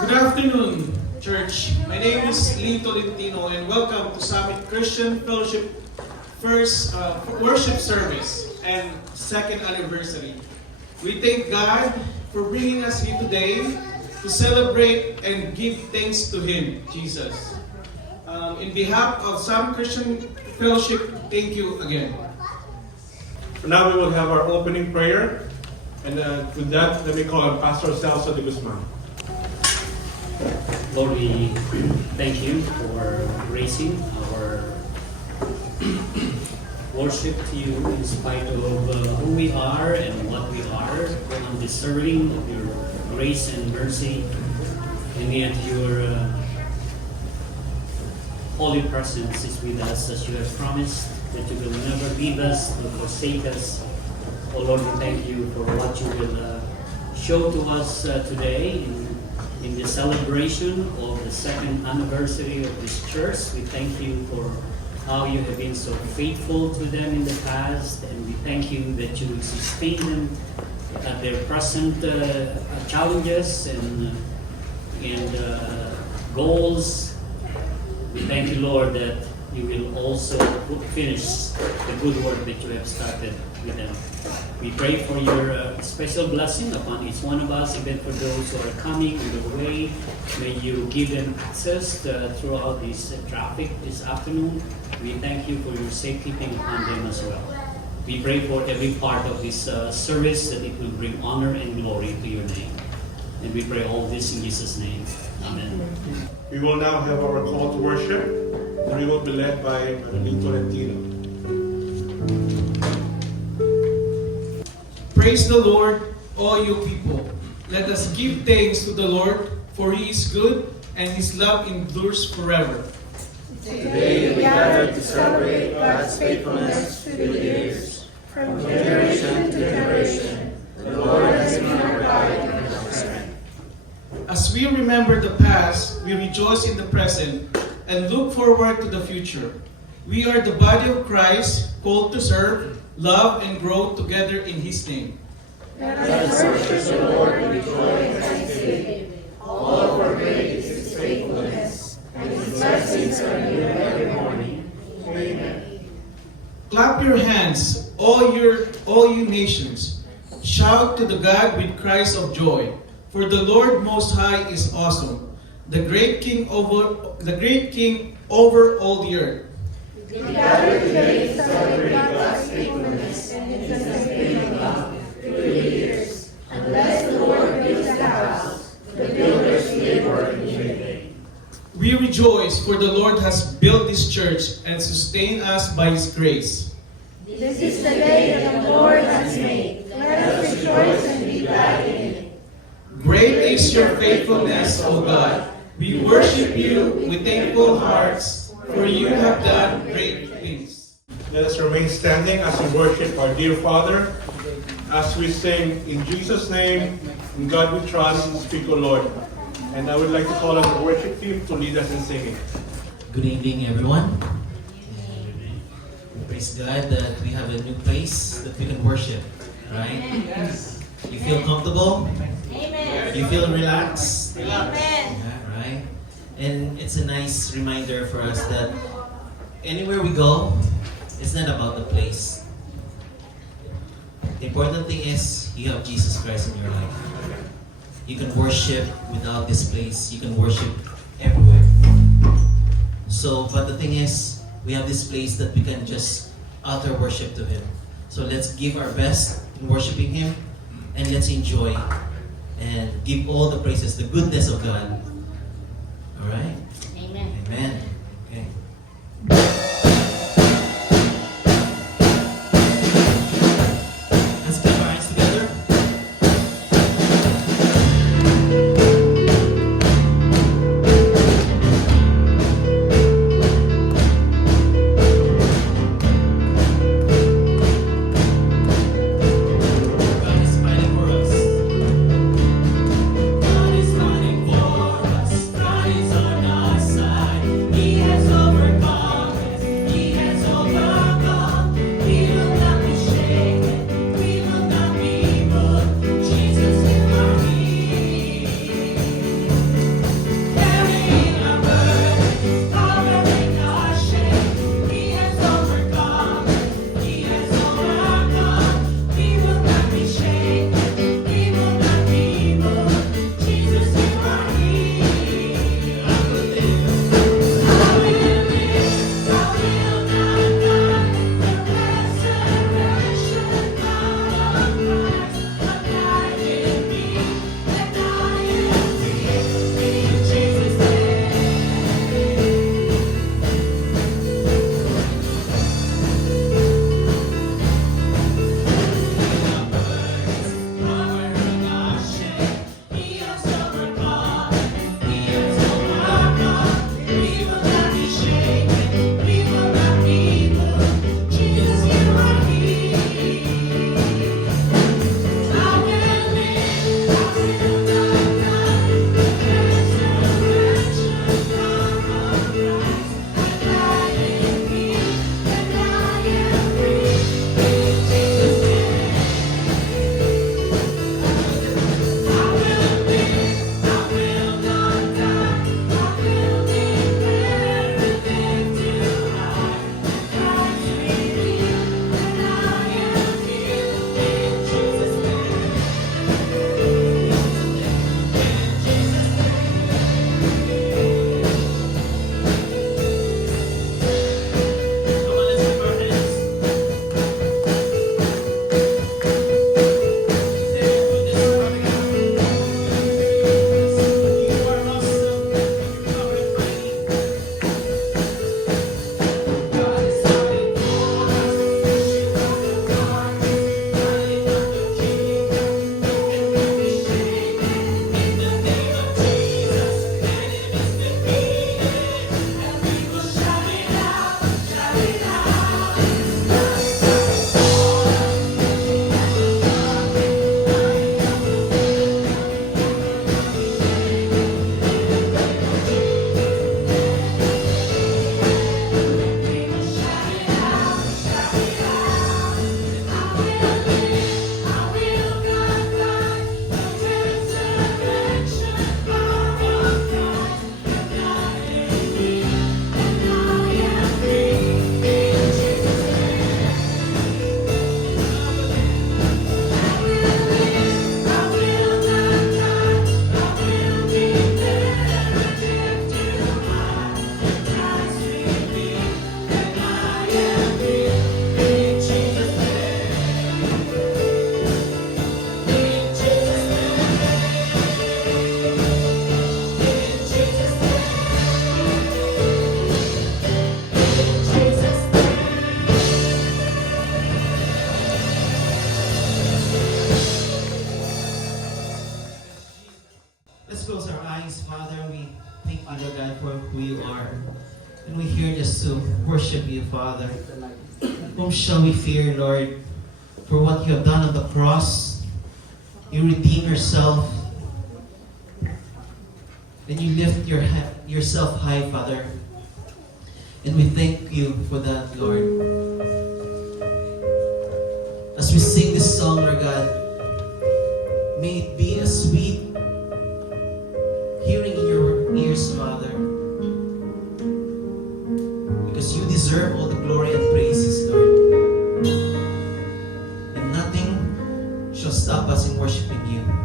Good afternoon, church. My name is Lee Tolentino and welcome to Summit Christian Fellowship first worship service and second anniversary. We thank God for bringing us here today to celebrate and give thanks to Him, Jesus. In behalf of Summit Christian Fellowship, thank you again. Now we will have our opening prayer, and with that, let me call on Pastor Celso de Guzman. Lord, we thank you for raising our worship to you in spite of who we are and what we are. We're undeserving of your grace and mercy, and yet your holy presence is with us as you have promised that you will never leave us nor forsake us. Oh Lord, we thank you for what you will show to us today in the celebration of the second anniversary of this church. We thank you for how you have been so faithful to them in the past, and we thank you that you will sustain them at their present challenges and goals. We thank you, Lord, that you will also finish the good work that you have started with them. We pray for your special blessing upon each one of us, even for those who are coming on the way. May you give them access throughout this traffic this afternoon. We thank you for your safekeeping upon them as well. We pray for every part of this service that it will bring honor and glory to your name. And we pray all this in Jesus' name. Amen. We will now have our call to worship, and we will be led by Lee Tolentino. Praise the Lord, all you people. Let us give thanks to the Lord, for He is good and His love endures forever. Today we gather to celebrate God's faithfulness through the years. From generation to generation, the Lord has been our guide and our strength. As we remember the past, we rejoice in the present and look forward to the future. We are the body of Christ, called to serve, love, and grow together in His name. Let us worship the Lord with joy and thanksgiving. All for great is His faithfulness, and His blessings are new every morning. Amen. Clap your hands, all you nations. Shout to the God with cries of joy. For the Lord Most High is awesome, the great King over all the earth. We gather today to celebrate God's faithfulness and His unfailing love through the years. Unless the Lord builds the house, the builders labor in vain. We rejoice, for the Lord has built this church and sustained us by His grace. This is the day that the Lord has made. Let us rejoice and be glad in it. Great is your faithfulness, O God. We worship you with thankful hearts, for you have done great things. Let us remain standing as we worship our dear Father, as we sing, in Jesus' name, in God we trust, speak, O Lord. And I would like to call on the worship team to lead us in singing. Good evening, everyone. And praise God that we have a new place that we can worship, right? Yes. You feel comfortable? Amen. You feel relaxed? Amen. Yeah, right? And it's a nice reminder for us that anywhere we go, it's not about the place. The important thing is you have Jesus Christ in your life. You can worship without this place. You can worship everywhere. So, but the thing is, we have this place that we can just utter worship to Him. So let's give our best in worshiping Him, and let's enjoy and give all the praises, the goodness of God. All right? Amen. Amen. Okay. Let's clap our hands together. God is fighting for us. God is fighting for us. God is on our close our eyes, Father. We thank you, Lord God, for who you are. And we're here just to worship you, Father. Whom shall we fear, Lord, for what you have done on the cross? You redeem yourself. And you lift yourself high, Father. And we thank you for that, Lord. As we sing this song, Lord God, may it be a sweet hearing in your ears, Father. Because you deserve all the glory and praises, Lord. And nothing shall stop us in worshiping you.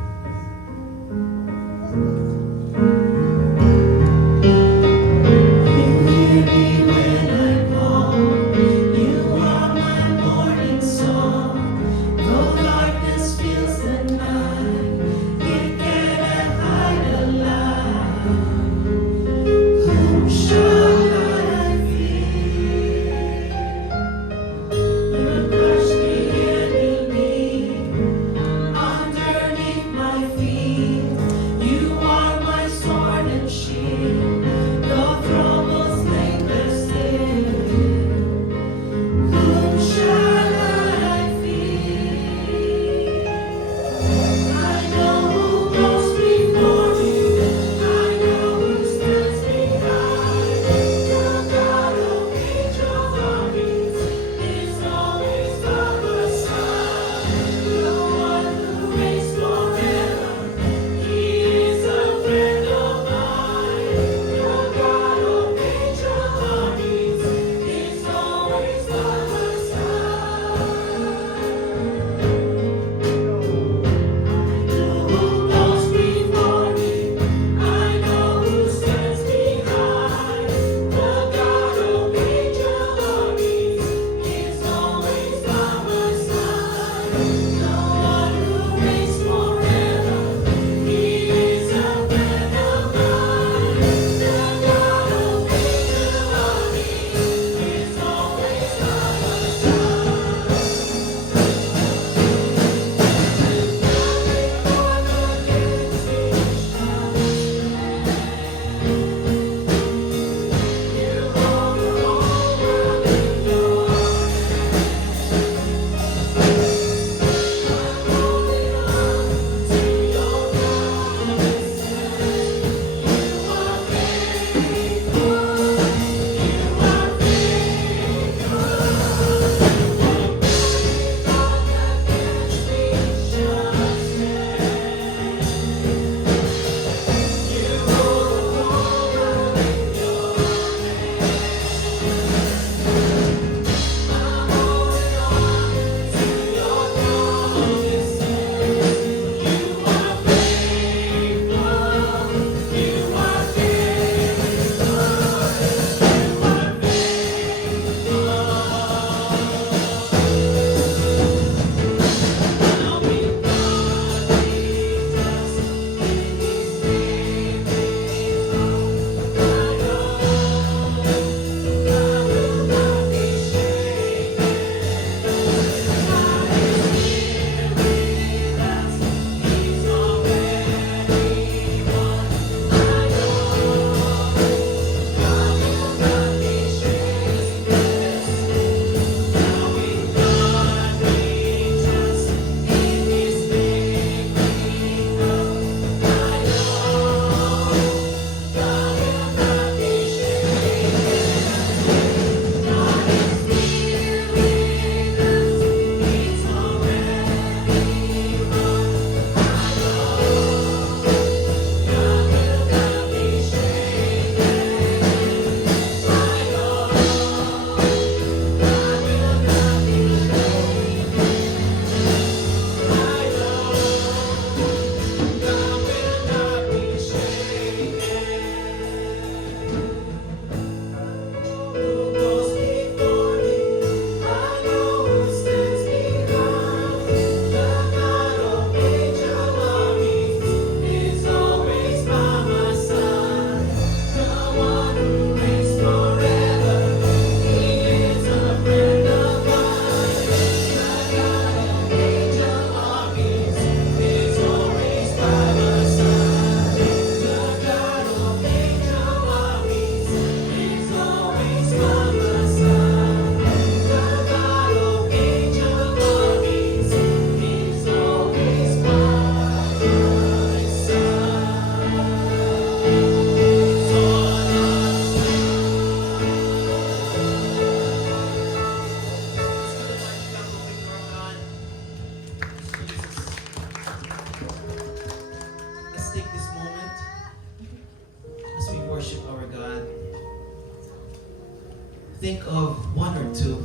think of one or two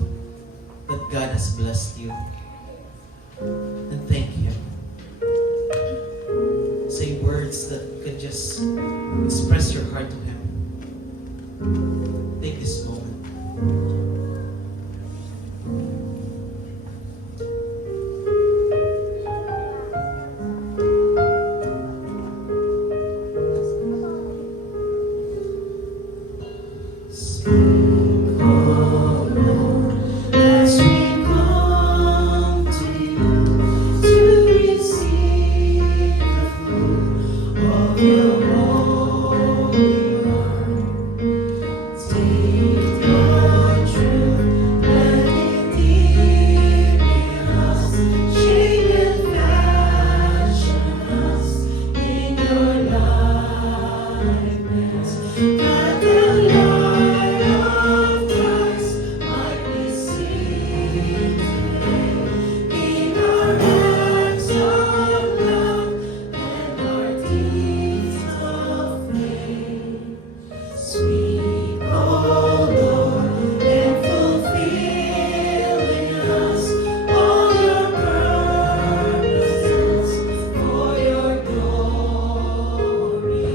that God has blessed you, then thank Him. Say words that can just express your heart to Him. Take this moment. As we come to you to receive the food of your holy word, take your truth, let it deep in us, shape and fashion us in your likeness, that the light of Christ might be seen today in our acts of love and our deeds of faith. Speak, O Lord, and fulfill in us all your purposes for your glory.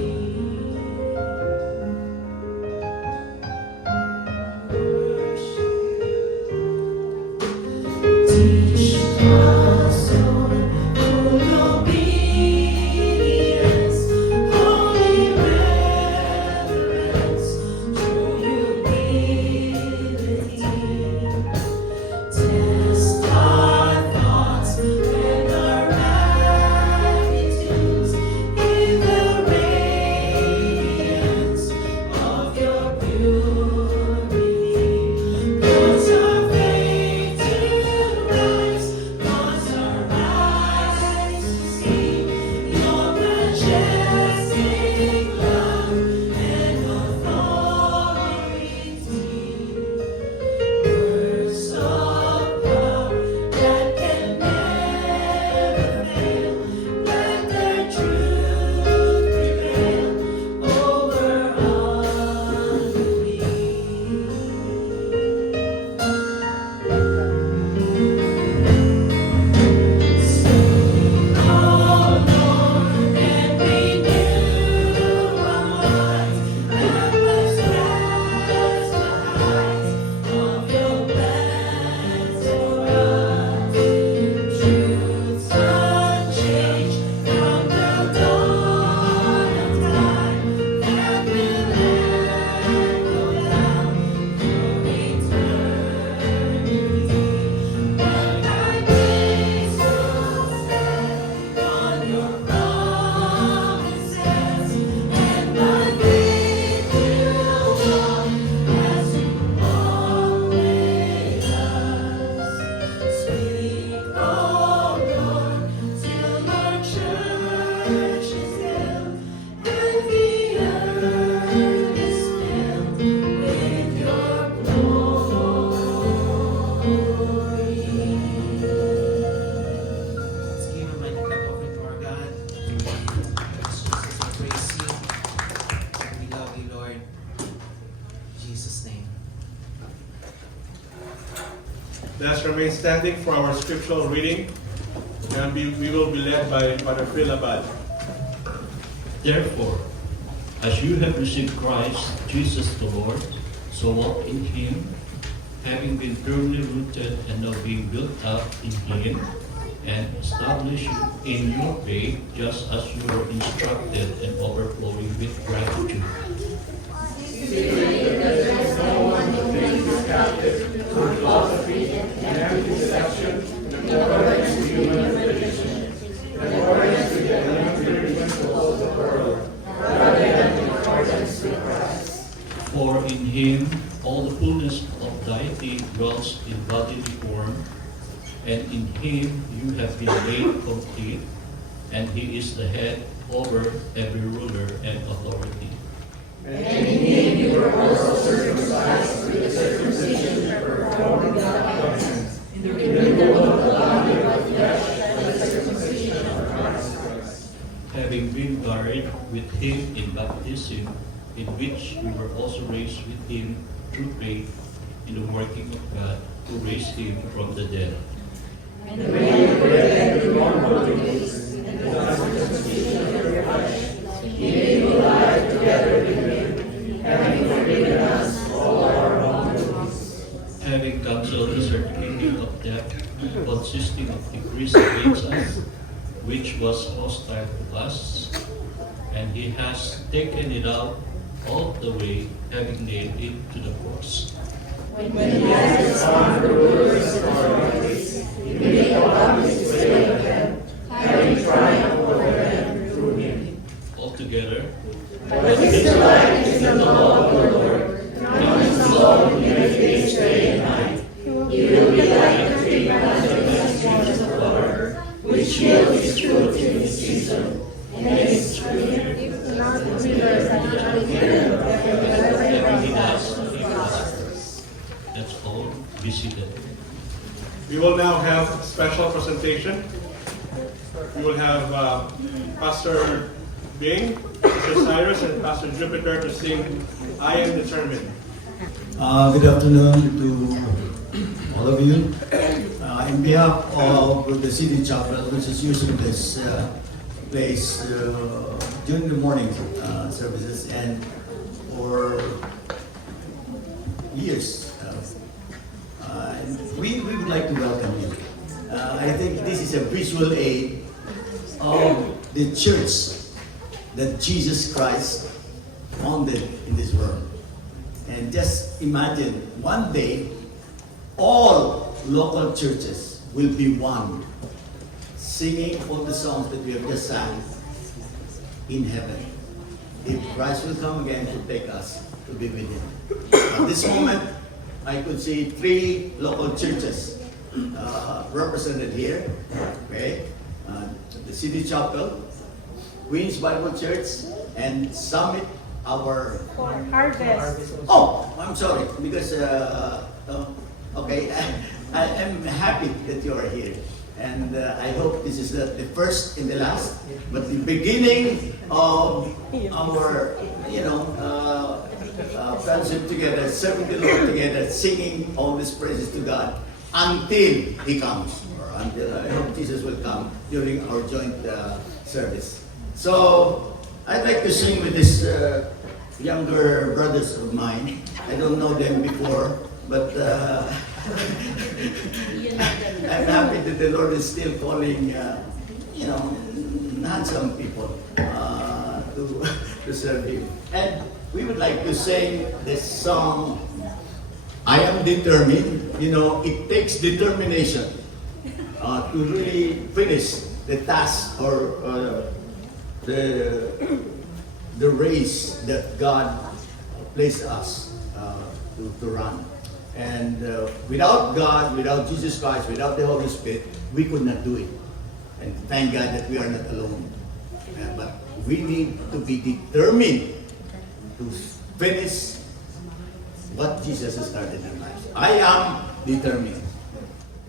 Teach us, Lord, full obedience, holy reverence, true humility. Test our thoughts and our attitudes in the radiance of your purity. Cause our faith to rise, cause our eyes to see your majestic love and authority. Words of power that can never fail, let their truth prevail over unbelief. Sing, O Lord, and renew our minds. Help us grasp the heights of your plans for us. Truths unchanged from the dawn of time that will echo down through eternity. But thy gaze will stand on your promises, and by faith we'll walk as you walk with us. Speak, O Lord, till your church is filled, and the earth is filled with your glory. Let's give a mighty clap offering to our God. Jesus, we praise you. We love you, Lord. In Jesus' name. Let's remain standing for our scriptural reading, and we will be led by Father Phil Abad. Therefore, as you have received Christ Jesus the Lord, so walk in Him, having been firmly rooted and now being built up in Him, and established in your faith, just as you were instructed, and overflowing with gratitude. For in Him all the fullness of deity dwells in bodily form, and in Him you have been made complete, and He is the head over every ruler and authority. And in him you were also circumcised with the circumcision performed without hands, in the renewal of the body of the flesh by the circumcision of Christ. Having been buried with Him in baptism, in which we were also raised with Him through faith in the working of God who raised him from the dead. Having cancelled the certificate of debt consisting of decrees against us, which was hostile to us, and he has taken it out all the way, having nailed it to the cross. Altogether, that's all. Be seated. We will now have a special presentation. We will have Pastor Bing, Pastor Cyrus, and Pastor Jupiter to sing I Am Determined. Good afternoon to all of you. In behalf of the City Chapel, which is using this place during the morning services and for years, we would like to welcome you. I think this is a visual aid of the church that Jesus Christ founded in this world. And just imagine, one day, all local churches will be one, singing all the songs that we have just sang in heaven. If Christ will come again to take us to be with Him. At this moment, I could see 3 local churches represented here. Okay, the City Chapel, Queen's Bible Church, and Summit, our Harvest. Oh, I'm sorry, because, okay, I am happy that you are here. And I hope this is not the first and the last, but the beginning of our, fellowship together, serving the Lord together, singing all these praises to God until He comes, or until I hope Jesus will come during our joint service. So I'd like to sing with this younger brothers of mine. I don't know them before, but I'm happy that the Lord is still calling, handsome people to serve Him. And we would like to sing this song, I Am Determined. It takes determination to really finish the task or the race that God placed us to run. And without God, without Jesus Christ, without the Holy Spirit, we could not do it. And thank God that we are not alone. But we need to be determined to finish what Jesus has started in our lives. I am determined.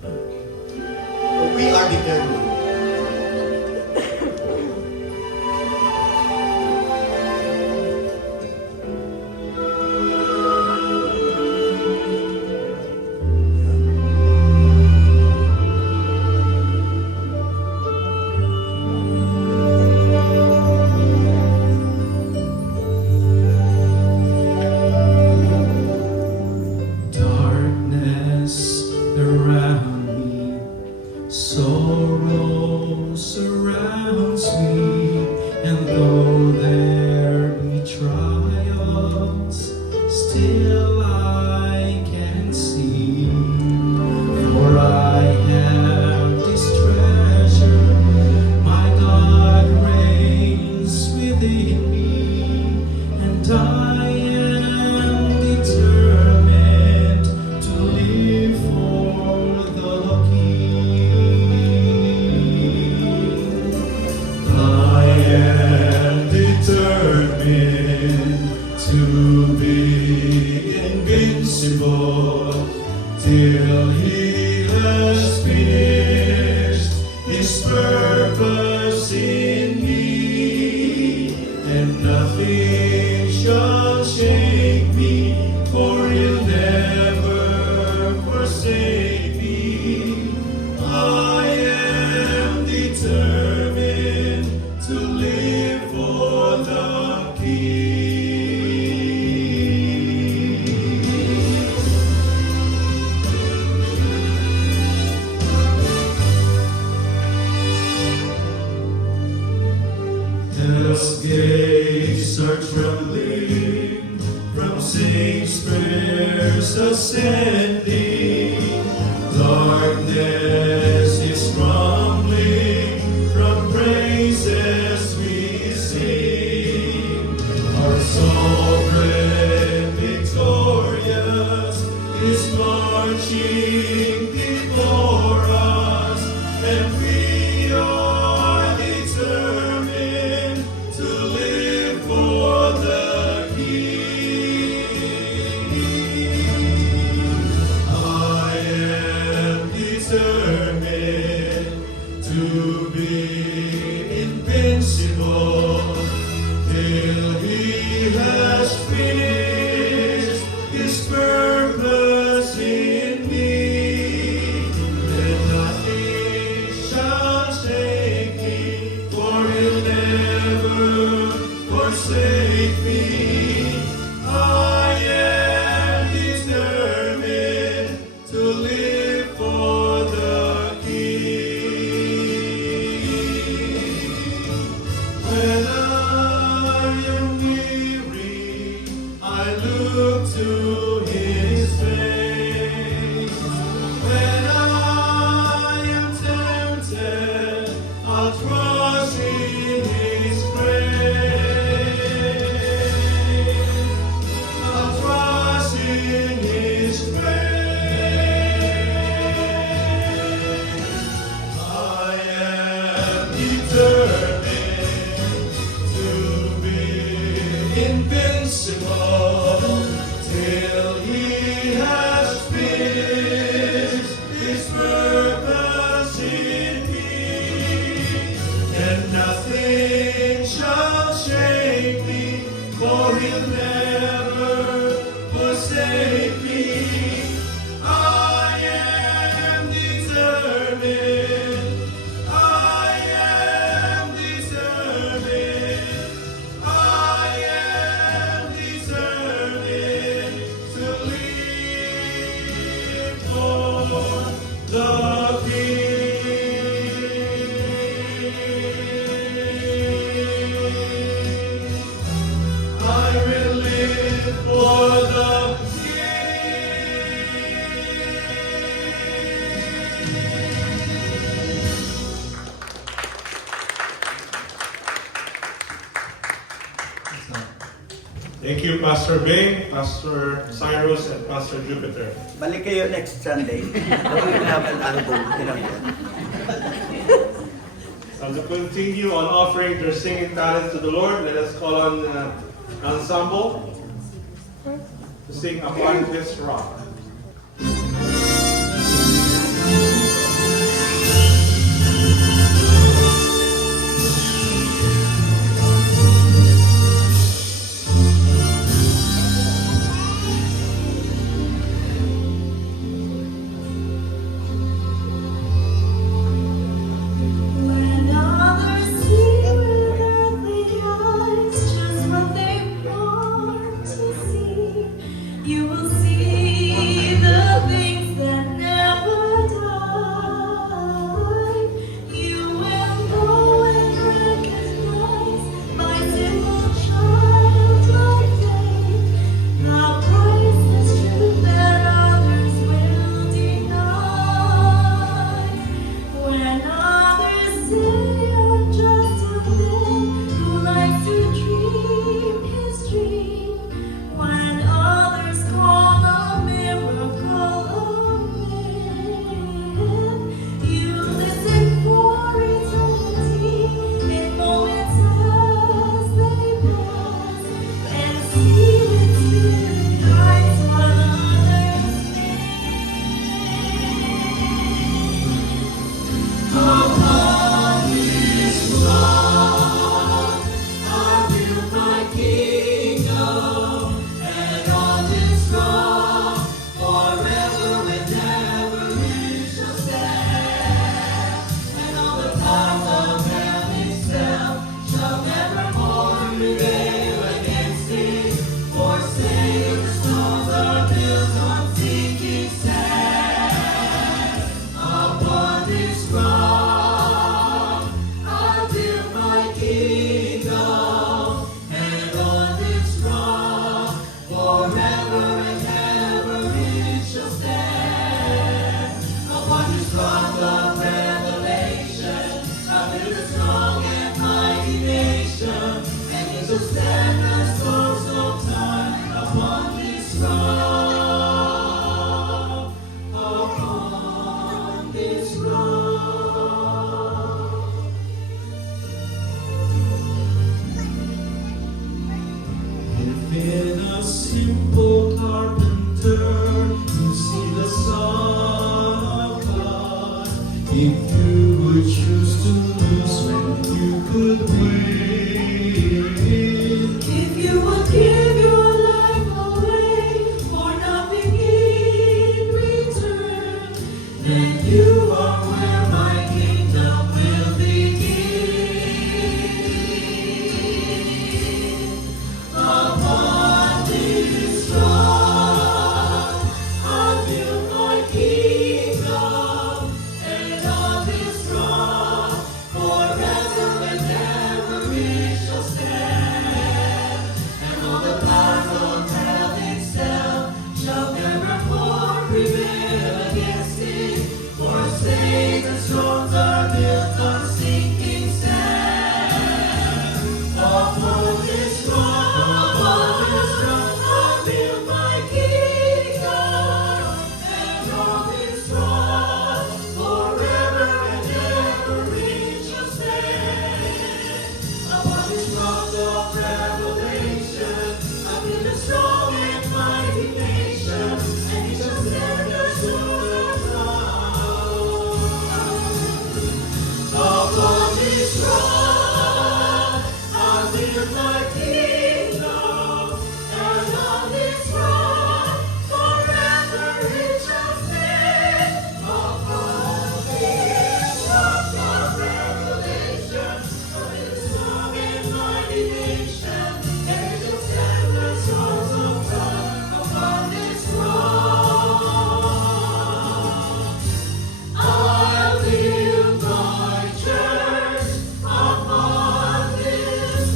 We are determined. Darkness around me, sorrow surrounds me, and though there be trials, still I can see. For I have this treasure, my God reigns within me, and I am determined to live for the King. I am determined to be invincible till He has finished His purpose in me, and nothing shall shake me, for He'll never these prayers ascending, darkness is crumbling from praises we sing. Our sovereign victorious is marching before us, and we are determined to live for the King. I am determined to be invincible till He has finished His purpose in me. And nothing shall shake me, for He'll never forsake me. I am determined to live for the King. When I am weary, I look to His face. When I am tempted, I'll trust in His grace. I'll trust in His grace. I am determined to be invincible till He has finished His purpose in me, and nothing shall shake me, for He'll never forsake me. I am determined. I am determined. I am determined to live for the King. I will live for the Thank you, Pastor Bing, Pastor Cyrus, and Pastor Jupiter. Balik kayo next Sunday. We'll have an album. As we continue on offering their singing talents to the Lord, let us call on ensemble to sing Upon This Rock. When others see with earthly eyes just what they want to see, you will see the things that never die. You will know and recognize by simple childlike faith the priceless truth that others will deny. When others say I'm just a man who likes to dream his dream, when others call a miracle a myth, you listen for eternity in moments as they pass, and see with spirit eyes what others miss. Upon this rock I build my kingdom, and on this rock forever and ever it shall stand. And all the powers of hell itself shall nevermore prevail against it. Within a simple carpenter, you see the Son of God. If you would choose to lose when you could win. If you would give your life away for nothing in return, then you are where my kingdom will begin. Upon this rock, I'll build my kingdom, and on this rock, forever and ever it shall stand. And all the powers of hell itself shall never more prevail against it. For Satan's thrones are built on sinking sand. Upon this rock, I'll build my kingdom, and on this rock, forever and ever it shall stand. Upon this rock of revelation, I build a strong and mighty nation, and it shall stand as soon as upon this rock, I build my kingdom, and on this rock, forever it shall stand. Upon this rock of revelation, I build a strong and mighty nation, and it shall stand the sons of God upon this rock. I'll build my church upon this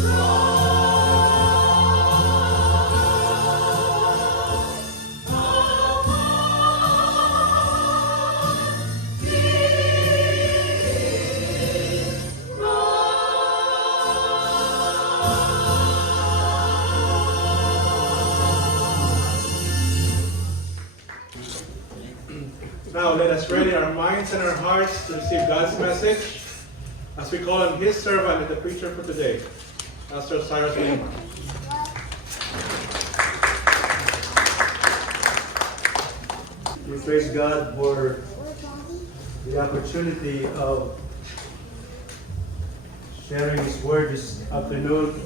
Now let us ready our minds and our hearts to receive God's message as we call on His servant and the preacher for today, Pastor Cyrus Lima. We praise God for the opportunity of sharing His word this afternoon.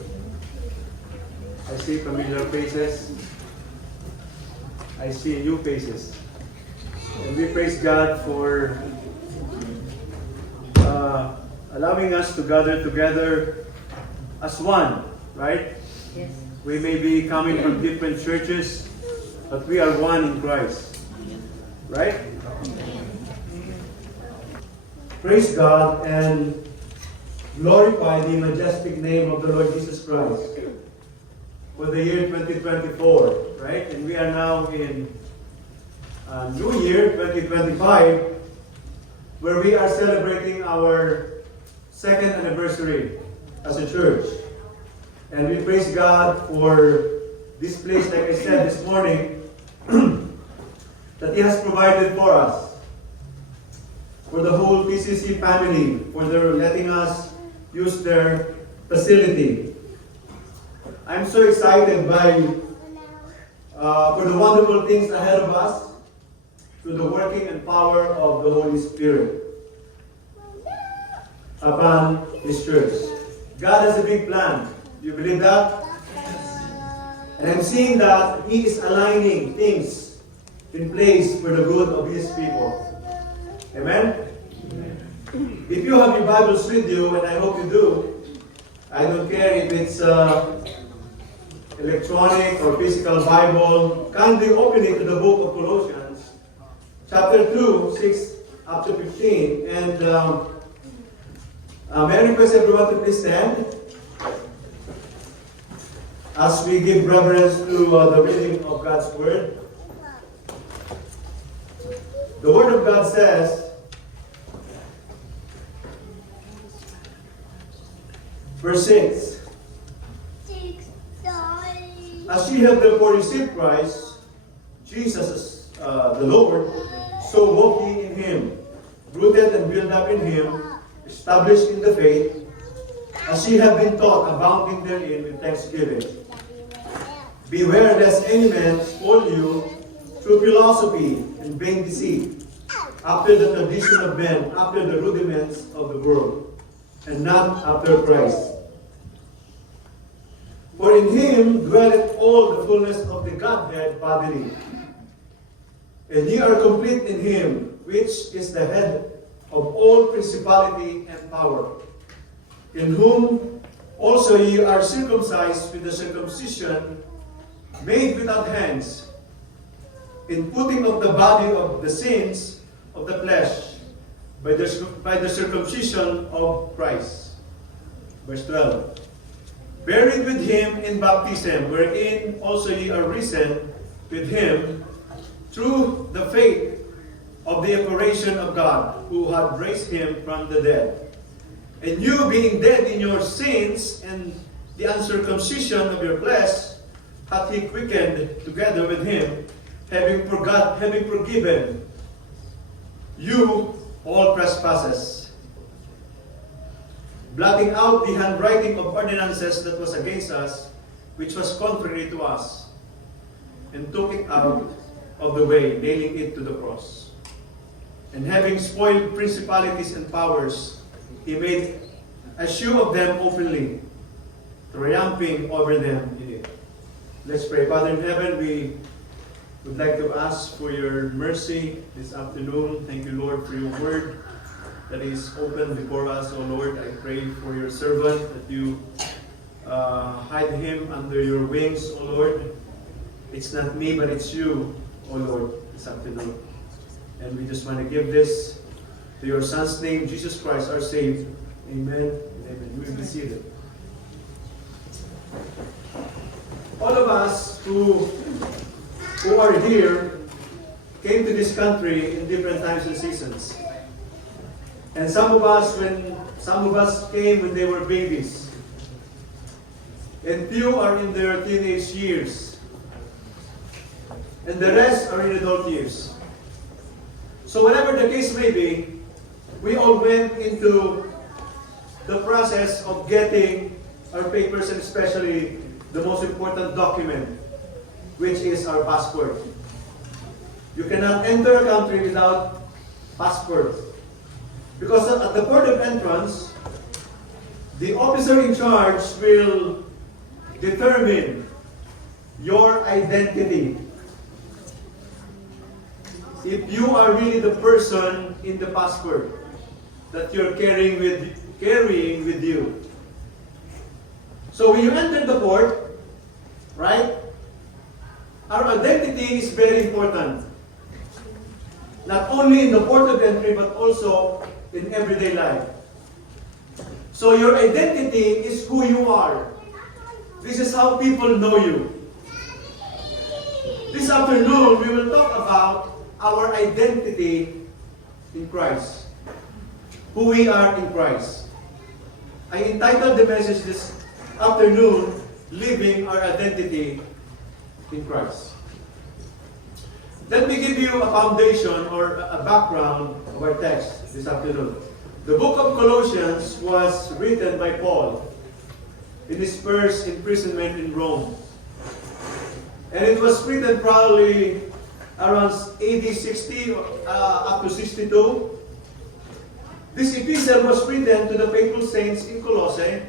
I see familiar faces. I see new faces. And we praise God for allowing us to gather together as one, right? Yes. We may be coming from different churches, but we are one in Christ. Right? Praise God and glorify the majestic name of the Lord Jesus Christ for the year 2024, right? And we are now in New Year 2025, where we are celebrating our second anniversary as a church. And we praise God for this place, like I said this morning, that He has provided for us, for the whole PCC family, for their letting us use their facility. I'm so excited for the wonderful things ahead of us, through the working and power of the Holy Spirit upon this church. God has a big plan. Do you believe that? And I'm seeing that He is aligning things in place for the good of His people. Amen? If you have your Bibles with you, and I hope you do, I don't care if it's electronic or physical Bible, kindly open it to the book of Colossians, chapter 2, 6 up to 15. And may I request everyone to please stand as we give reverence to the reading of God's Word. The Word of God says, verse 6, as ye have therefore received Christ, Jesus the Lord, so walk ye in Him, rooted and built up in Him, established in the faith, as ye have been taught, abounding therein with thanksgiving. Beware lest any man spoil you through philosophy and vain deceit, after the tradition of men, after the rudiments of the world, and not after Christ. For in him dwelleth all the fullness of the Godhead bodily. And ye are complete in him, which is the head of all principality and power, in whom also ye are circumcised with the circumcision made without hands, in putting of the body of the sins of the flesh by the circumcision of Christ. Verse 12. Buried with him in baptism, wherein also ye are risen with him through the faith of the operation of God, who had raised him from the dead. And you, being dead in your sins and the uncircumcision of your flesh, hath he quickened together with him, having forgiven you all trespasses, blotting out the handwriting of ordinances that was against us, which was contrary to us, and took it out of the way, nailing it to the cross. And having spoiled principalities and powers, he made a show of them openly, triumphing over them in it. Let's pray. Father in heaven, we would like to ask for your mercy this afternoon. Thank you, Lord, for your word that is open before us. Oh Lord, I pray for your servant that you hide him under your wings, oh Lord. It's not me, but it's you, oh Lord, this afternoon. And we just want to give this to your Son's name, Jesus Christ, our Savior. Amen and amen. We will be seated. All of us who are here came to this country in different times and seasons. And some of us came when they were babies. And few are in their teenage years. And the rest are in adult years. So whatever the case may be, we all went into the process of getting our papers, and especially the most important document, which is our passport. You cannot enter a country without passport. Because at the port of entrance, the officer in charge will determine your identity. If you are really the person in the passport that you're carrying with you. So when you enter the port, right, our identity is very important. Not only in the port of entry, but also in everyday life. So your identity is who you are. This is how people know you. This afternoon, we will talk about our identity in Christ. Who we are in Christ. I entitled the message this afternoon, Living Our Identity in Christ. Let me give you a foundation or a background of our text this afternoon. The book of Colossians was written by Paul in his first imprisonment in Rome. And it was written probably around AD 60 up to 62. This epistle was written to the faithful saints in Colossae,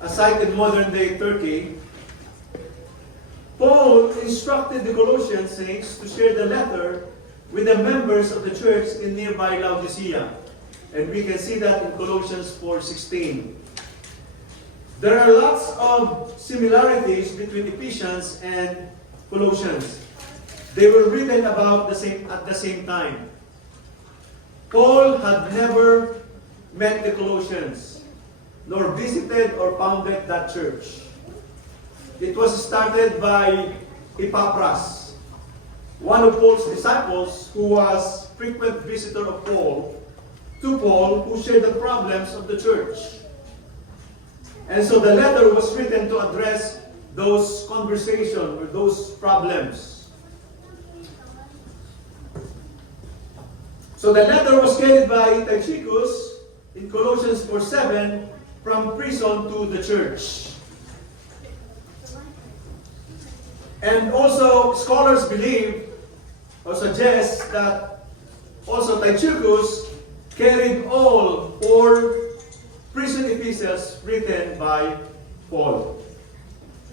a site in modern-day Turkey. Paul instructed the Colossian saints to share the letter with the members of the church in nearby Laodicea. And we can see that in Colossians 4:16. There are lots of similarities between Ephesians and Colossians. They were written about at the same time. Paul had never met the Colossians, nor visited or founded that church. It was started by Epaphras, one of Paul's disciples who was frequent visitor of Paul, to Paul, who shared the problems of the church. And so the letter was written to address those conversations or those problems. So the letter was carried by Tychicus in Colossians 4:7 from prison to the church. And also, scholars believe or suggest that also Tychicus carried all 4 prison epistles written by Paul.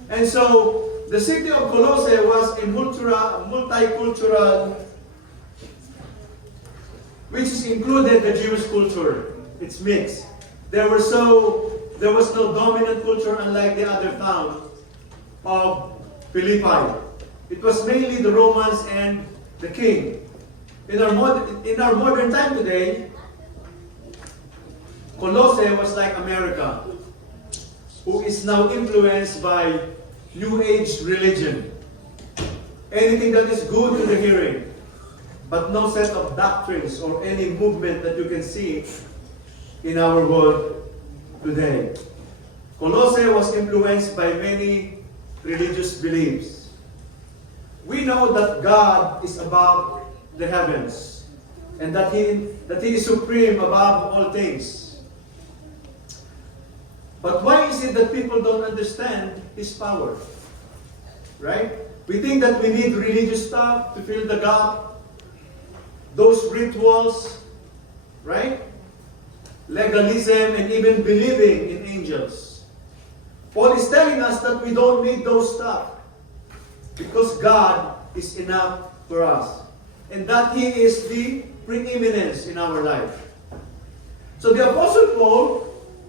And so, the city of Colossae was a multicultural, which is included the Jewish culture. It's mixed. There was no dominant culture unlike the other town of Philippi. It was mainly the Romans and the king. In our modern time today, Colossae was like America, who is now influenced by New Age religion. Anything that is good to the hearing, but no set of doctrines or any movement that you can see in our world today. Colossae was influenced by many religious beliefs. We know that God is above the heavens and that He is supreme above all things. But why is it that people don't understand His power? Right? We think that we need religious stuff to fill the gap, those rituals, right? Legalism and even believing in angels. Paul is telling us that we don't need those stuff because God is enough for us and that He is the preeminence in our life. So the Apostle Paul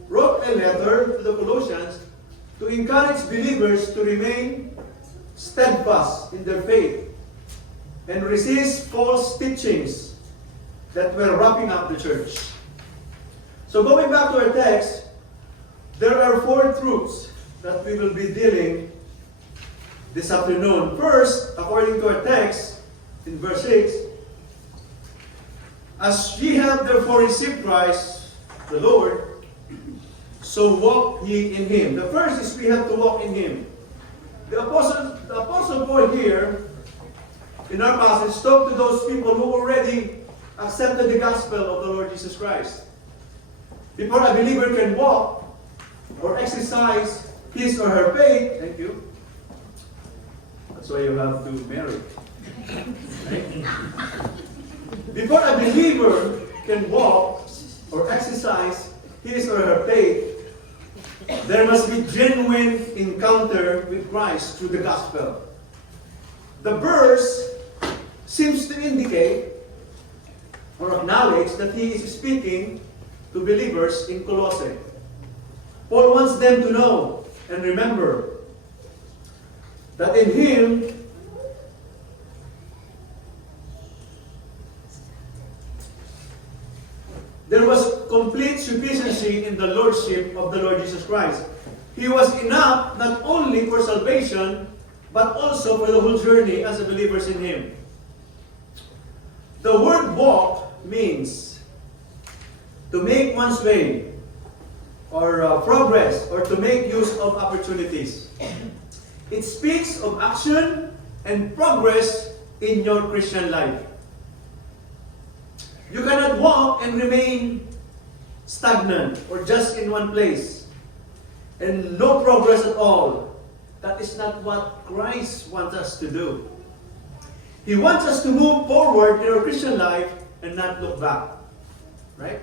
wrote a letter to the Colossians to encourage believers to remain steadfast in their faith and resist false teachings that were wrapping up the church. So going back to our text, there are 4 truths that we will be dealing this afternoon. First, according to our text, in verse 6, as ye have therefore received Christ, the Lord, so walk ye in Him. The first is we have to walk in Him. The Apostle Paul here, in our passage, talked to those people who already accepted the gospel of the Lord Jesus Christ. Before a believer can walk or exercise his or her faith, thank you. That's why you have to marry. Right? Before a believer can walk or exercise his or her faith, there must be genuine encounter with Christ through the gospel. The verse seems to indicate or acknowledge that he is speaking to believers in Colossae. Paul wants them to know and remember that in him there was complete sufficiency in the lordship of the Lord Jesus Christ. He was enough not only for salvation, but also for the whole journey as a believers in Him. The word walk means to make one's way, or progress, or to make use of opportunities. It speaks of action and progress in your Christian life. You cannot walk and remain stagnant or just in one place and no progress at all. That is not what Christ wants us to do. He wants us to move forward in our Christian life and not look back. Right?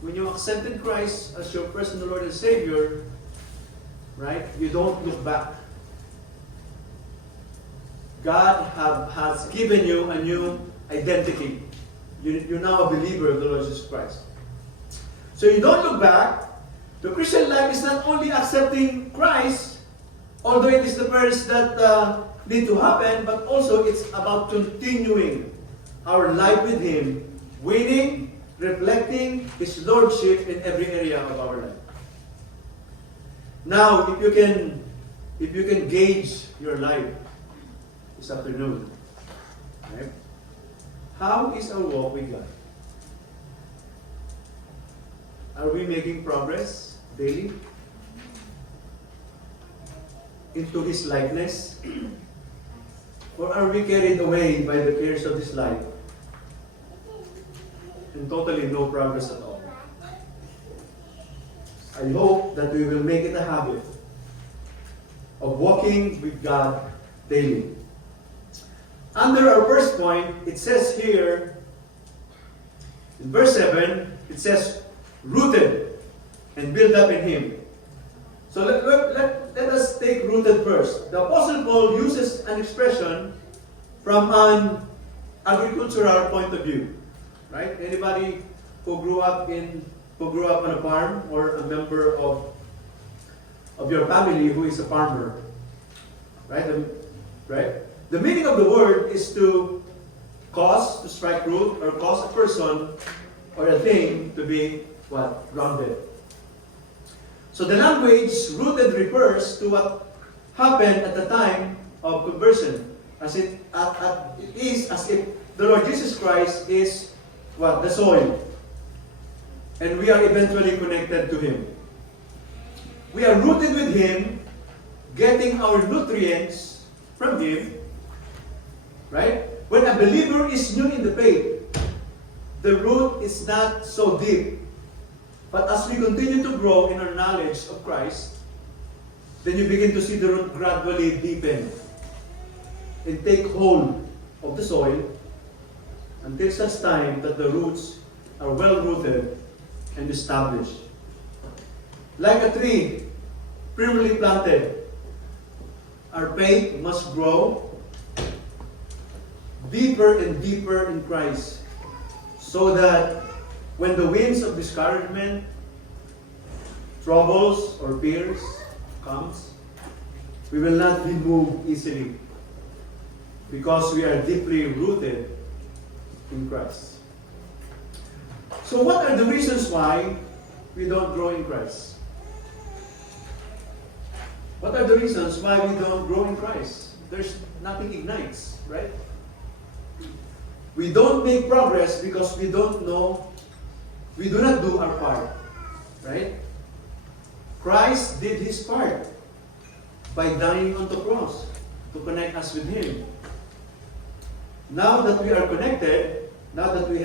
When you accepted Christ as your personal Lord and Savior, right, you don't look back. God has given you a new identity. You're now a believer of the Lord Jesus Christ. So you don't look back. The Christian life is not only accepting Christ, although it is the verse that need to happen, but also it's about continuing our life with Him, winning, reflecting His Lordship in every area of our life. Now, if you can gauge your life this afternoon, right? How is our walk with God? Are we making progress daily into His likeness? Or are we carried away by the cares of this life and totally no progress at all? I hope that we will make it a habit of walking with God daily. Under our first point, it says here, in verse 7, it says, rooted and built up in Him. So let us take rooted first. The Apostle Paul uses an expression from an agricultural point of view. Right? Anybody who grew up on a farm, or a member of your family who is a farmer. Right? The meaning of the word is to cause, to strike root, or cause a person or a thing to be what? Grounded. So the language rooted refers to what happened at the time of conversion. It is as if the Lord Jesus Christ is what? The soil. And we are eventually connected to Him. We are rooted with Him, getting our nutrients from Him. Right? When a believer is new in the faith, the root is not so deep. But as we continue to grow in our knowledge of Christ, then you begin to see the root gradually deepen and take hold of the soil until such time that the roots are well rooted and established. Like a tree firmly planted, our faith must grow deeper and deeper in Christ, so that when the winds of discouragement, troubles, or fears comes, we will not be moved easily, because we are deeply rooted in Christ. So what are the reasons why we don't grow in Christ? What are the reasons why we don't grow in Christ? There's nothing ignites, right? We don't make progress because we don't know, we do not do our part, right? Christ did His part by dying on the cross to connect us with Him. Now that we are connected, now that we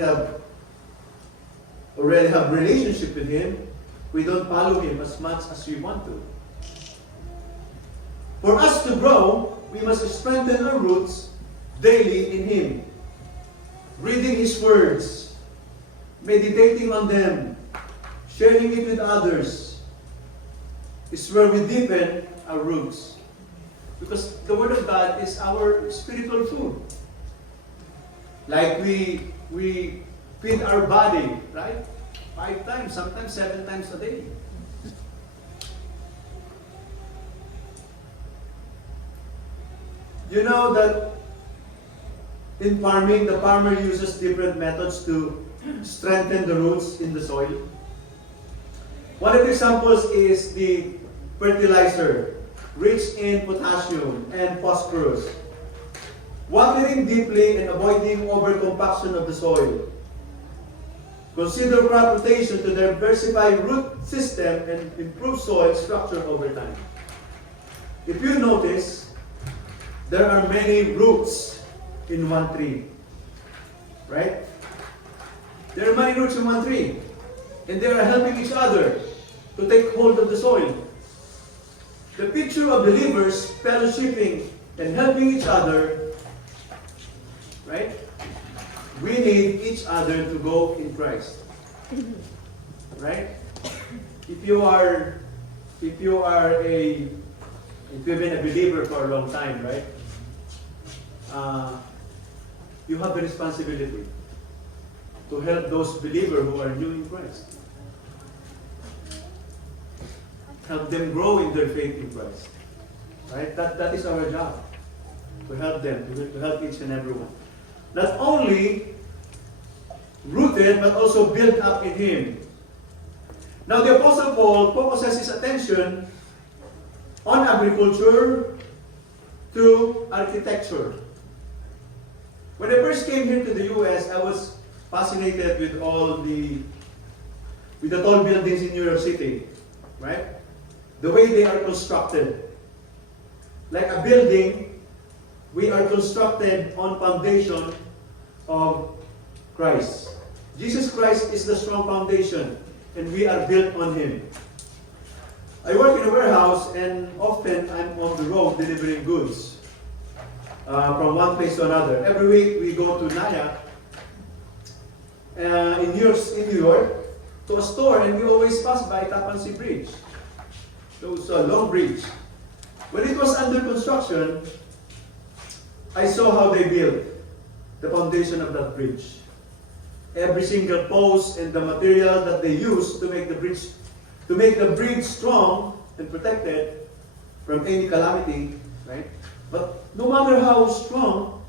already have relationship with Him, we don't follow Him as much as we want to. For us to grow, we must strengthen our roots daily in Him. Reading His words, meditating on them, sharing it with others, is where we deepen our roots. Because the Word of God is our spiritual food. Like we feed our body, right? 5 times, sometimes 7 times a day. You know that in farming, the farmer uses different methods to strengthen the roots in the soil. One of the examples is the fertilizer, rich in potassium and phosphorus. Watering deeply and avoiding overcompaction of the soil. Consider crop rotation to diversify root system and improve soil structure over time. If you notice, there are many roots in one tree. Right? There are many roots in one tree. And they are helping each other to take hold of the soil. The picture of believers fellowshipping and helping each other, right? We need each other to go in Christ. Right? If you've been a believer for a long time, right? You have the responsibility to help those believers who are new in Christ. Help them grow in their faith in Christ. Right? That is our job. To help them, to help each and every one. Not only rooted, but also built up in Him. Now the Apostle Paul focuses his attention on agriculture to architecture. When I first came here to the US, I was fascinated with the tall buildings in New York City, right? The way they are constructed. Like a building, we are constructed on foundation of Christ. Jesus Christ is the strong foundation, and we are built on Him. I work in a warehouse, and often I'm on the road delivering goods. from one place to another. Every week we go to Naya in New York to a store, and we always pass by Tappan Zee Bridge. Those long bridge. When it was under construction, I saw how they built the foundation of that bridge. Every single post and the material that they used to make the bridge strong and protected from any calamity, right? But no matter how strong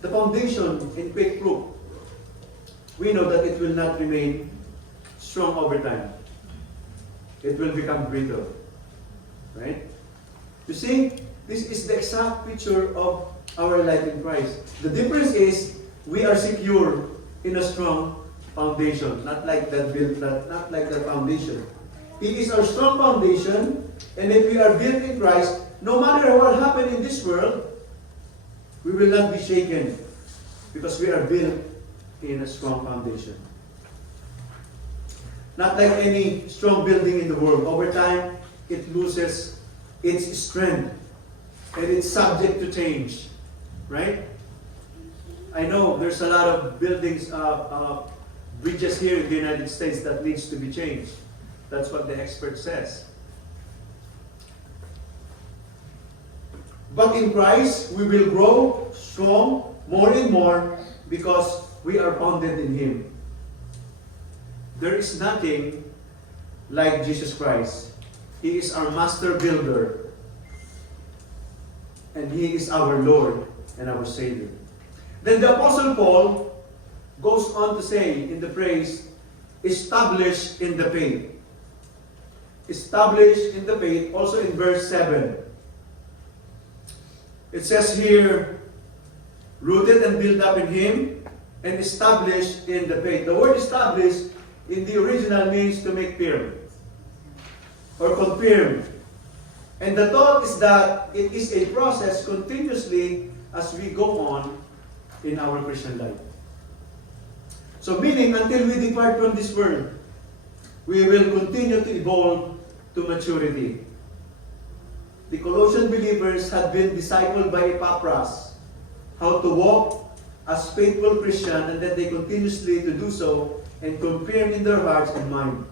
the foundation in quake proof, we know that it will not remain strong over time. It will become brittle, right? You see, this is the exact picture of our life in Christ. The difference is we are secure in a strong foundation, not like that foundation. He is our strong foundation, and if we are built in Christ, no matter what happens in this world, we will not be shaken because we are built in a strong foundation. Not like any strong building in the world. Over time, it loses its strength and it's subject to change, right? I know there's a lot of buildings, bridges here in the United States that needs to be changed. That's what the expert says. But in Christ, we will grow strong more and more because we are founded in Him. There is nothing like Jesus Christ. He is our master builder. And He is our Lord and our Savior. Then the Apostle Paul goes on to say in the phrase, established in the faith. Established in the faith, also in verse 7. It says here, rooted and built up in Him, and established in the faith. The word established in the original means to make firm or confirm. And the thought is that it is a process continuously as we go on in our Christian life. So meaning, until we depart from this world, we will continue to evolve to maturity. The Colossian believers had been discipled by Epaphras how to walk as faithful Christians, and that they continuously to do so and confirm in their hearts and mind.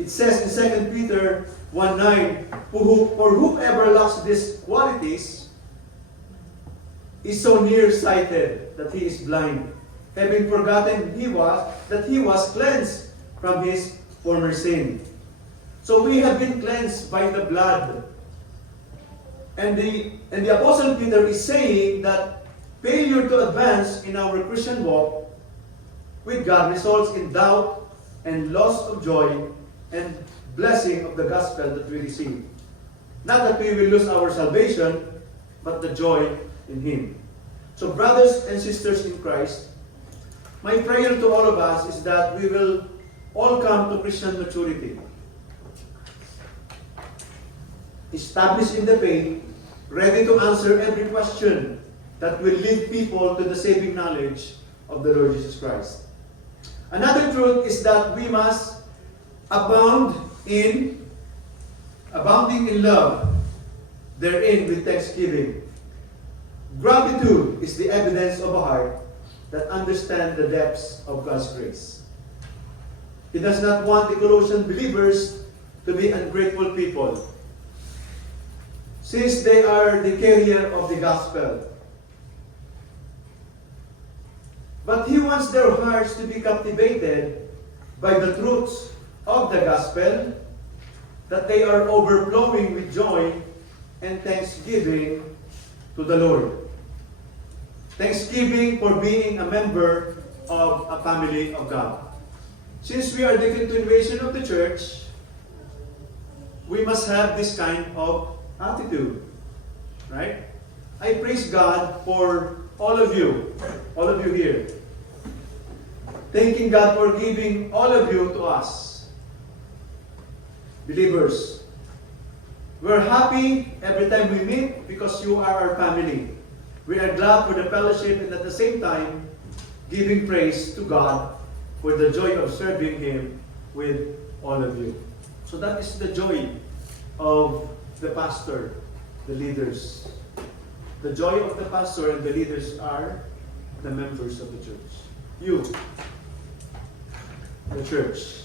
It says in 2 Peter 1:9, for whoever lacks these qualities is so nearsighted that he is blind, having forgotten that he was cleansed from his former sin. So we have been cleansed by the blood. And the Apostle Peter is saying that failure to advance in our Christian walk with God results in doubt and loss of joy and blessing of the gospel that we receive. Not that we will lose our salvation, but the joy in Him. So brothers and sisters in Christ, my prayer to all of us is that we will all come to Christian maturity. Established in the faith, ready to answer every question that will lead people to the saving knowledge of the Lord Jesus Christ. Another truth is that we must abounding in love, therein with thanksgiving. Gratitude is the evidence of a heart that understands the depths of God's grace. He does not want the Colossian believers to be ungrateful people, since they are the carrier of the gospel. But He wants their hearts to be captivated by the truths of the gospel, that they are overflowing with joy and thanksgiving to the Lord. Thanksgiving for being a member of a family of God. Since we are the continuation of the church, we must have this kind of attitude, right? I praise God for all of you here. Thanking God for giving all of you to us, believers. We're happy every time we meet because you are our family. We are glad for the fellowship, and at the same time, giving praise to God for the joy of serving Him with all of you. So that is the joy of the pastor, the leaders. The joy of the pastor and the leaders are the members of the church. You, the church.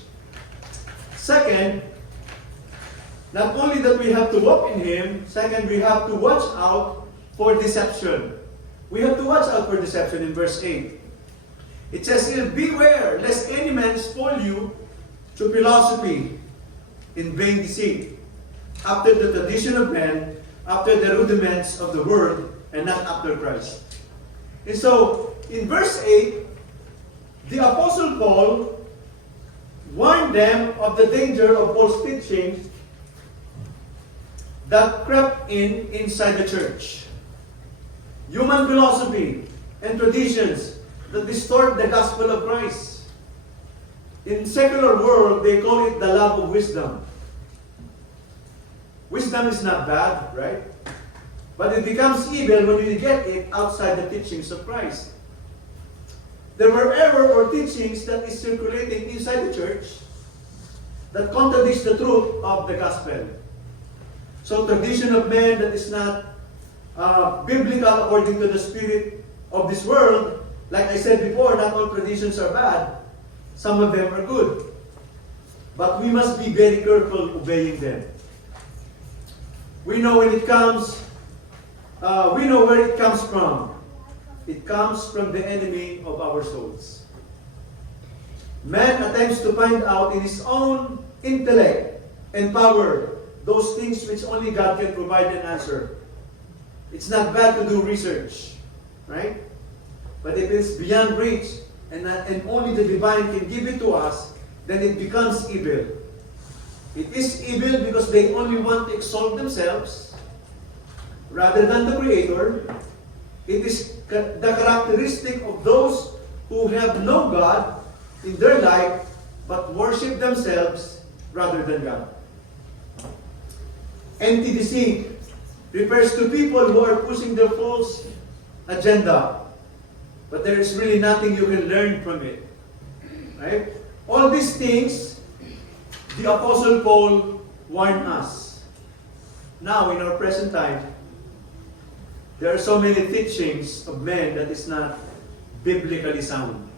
Second, not only that we have to walk in Him, second, we have to watch out for deception. We have to watch out for deception in verse 8. It says here, beware lest any man spoil you through philosophy in vain deceit, after the tradition of men, after the rudiments of the world, and not after Christ. And so, in verse 8, the Apostle Paul warned them of the danger of false teaching that crept inside the church. Human philosophy and traditions that distort the gospel of Christ. In secular world, they call it the love of wisdom. Wisdom is not bad, right? But it becomes evil when you get it outside the teachings of Christ. There were error or teachings that is circulating inside the church that contradicts the truth of the gospel. So tradition of men that is not biblical according to the spirit of this world, like I said before, not all traditions are bad. Some of them are good. But we must be very careful obeying them. We know when it comes, we know where it comes from. It comes from the enemy of our souls. Man attempts to find out in his own intellect and power those things which only God can provide an answer. It's not bad to do research, right? But if it's beyond reach and only the divine can give it to us, then it becomes evil. It is evil because they only want to exalt themselves rather than the Creator. It is the characteristic of those who have no God in their life but worship themselves rather than God. Empty deceit refers to people who are pushing their false agenda, but there is really nothing you can learn from it. Right? All these things, the Apostle Paul warned us. Now, in our present time, there are so many teachings of men that is not biblically sound.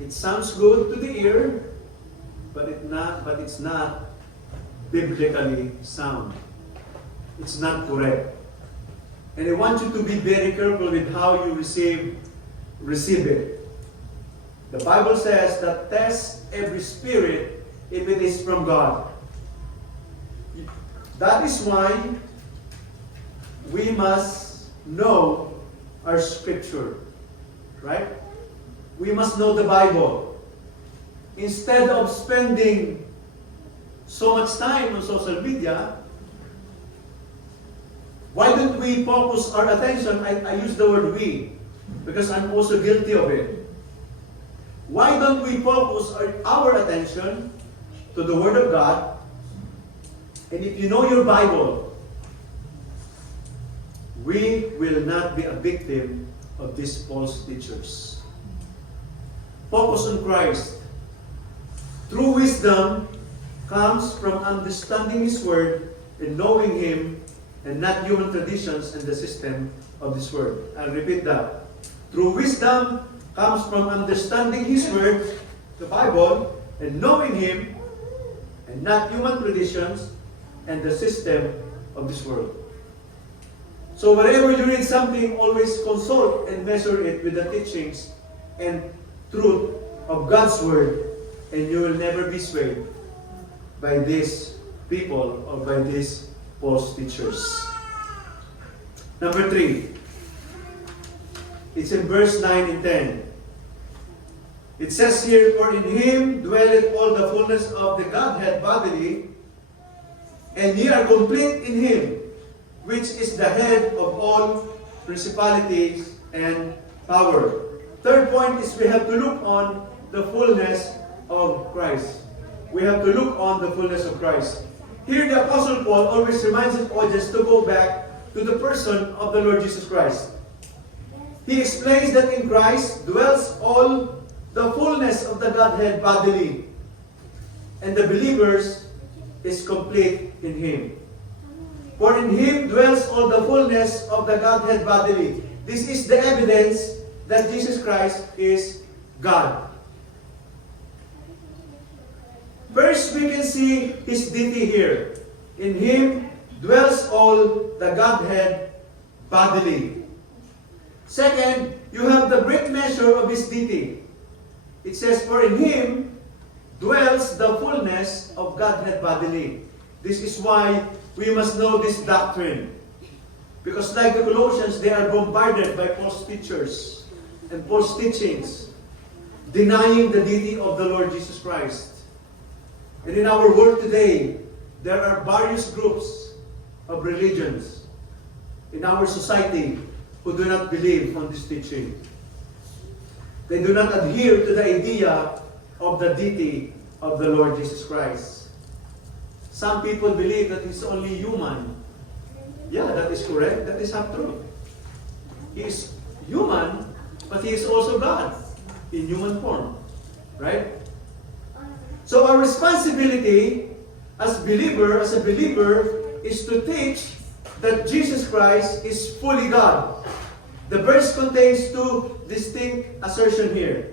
It sounds good to the ear, but it's not biblically sound. It's not correct. And I want you to be very careful with how you receive it. The Bible says that test every spirit if it is from God. That is why we must know our scripture, right? We must know the Bible. Instead of spending so much time on social media, why don't we focus our attention? I use the word we, because I'm also guilty of it. Why don't we focus our attention to the Word of God? And if you know your Bible, we will not be a victim of these false teachers. Focus on Christ. True wisdom comes from understanding His Word and knowing Him, and not human traditions and the system of this world. I'll repeat that. True wisdom comes from understanding His Word, the Bible, and knowing Him, and not human traditions and the system of this world. So whenever you read something, always consult and measure it with the teachings and truth of God's Word, and you will never be swayed by these people or by these false teachers. Number 3. It's in verse 9 and 10. It says here, for in Him dwelleth all the fullness of the Godhead bodily, and ye are complete in Him, which is the head of all principalities and power. Third point is we have to look on the fullness of Christ. We have to look on the fullness of Christ. Here the Apostle Paul always reminds his audience to go back to the person of the Lord Jesus Christ. He explains that in Christ dwells all the fullness of the Godhead bodily, and the believers is complete in Him. For in Him dwells all the fullness of the Godhead bodily. This is the evidence that Jesus Christ is God. First, we can see His deity here. In Him dwells all the Godhead bodily. Second, you have the great measure of His deity. It says, for in Him dwells the fullness of Godhead bodily. This is why we must know this doctrine. Because like the Colossians, they are bombarded by false teachers and false teachings, denying the deity of the Lord Jesus Christ. And in our world today, there are various groups of religions in our society who do not believe on this teaching. They do not adhere to the idea of the deity of the Lord Jesus Christ. Some people believe that He's only human. Yeah, that is correct. That is not true. He is human, but He is also God in human form. Right? So our responsibility as a believer, is to teach that Jesus Christ is fully God. The verse contains two distinct assertions here.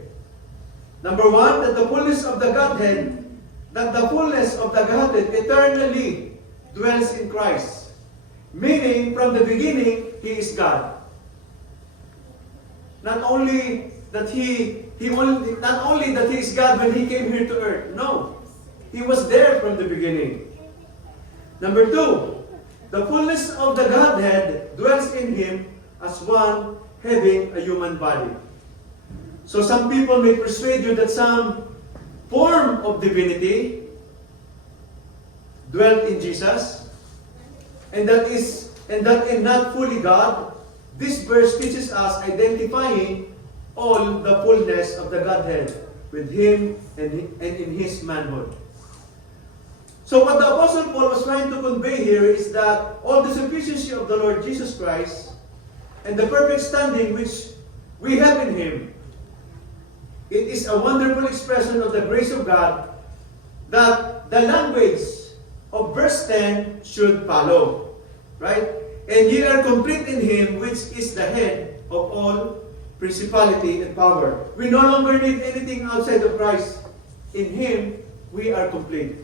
Number one, that the fullness of the Godhead eternally dwells in Christ. Meaning, from the beginning, He is God. Not only that He is God when He came here to earth. No. He was there from the beginning. Number two, the fullness of the Godhead dwells in Him as one having a human body. So some people may persuade you that some form of divinity dwelt in Jesus, and that is not fully God. This verse teaches us identifying all the fullness of the Godhead with Him and in His manhood. So what the Apostle Paul was trying to convey here is that all the sufficiency of the Lord Jesus Christ and the perfect standing which we have in Him, it is a wonderful expression of the grace of God that the language of verse 10 should follow. Right? And ye are complete in Him which is the head of all principality and power. We no longer need anything outside of Christ. In Him, we are complete.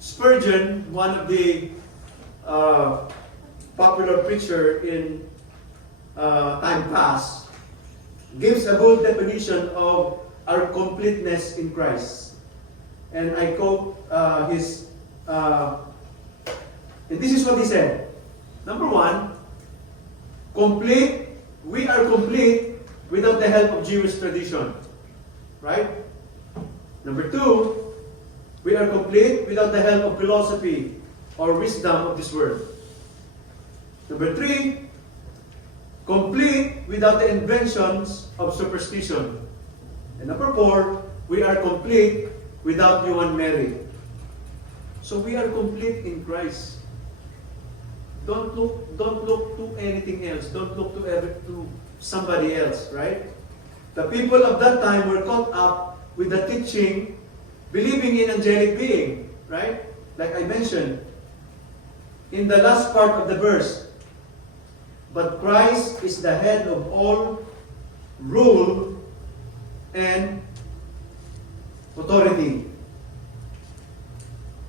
Spurgeon, one of the popular preacher in time past, gives a good definition of our completeness in Christ. And I quote and this is what he said. Number one, we are complete without the help of Jewish tradition. Right? Number two, we are complete without the help of philosophy or wisdom of this world. Number three, complete without the inventions of superstition. And number four, we are complete without human merit. So we are complete in Christ. Don't look to anything else. Don't look to somebody else, right? The people of that time were caught up with the teaching, believing in angelic being, right? Like I mentioned in the last part of the verse. But Christ is the head of all rule and authority.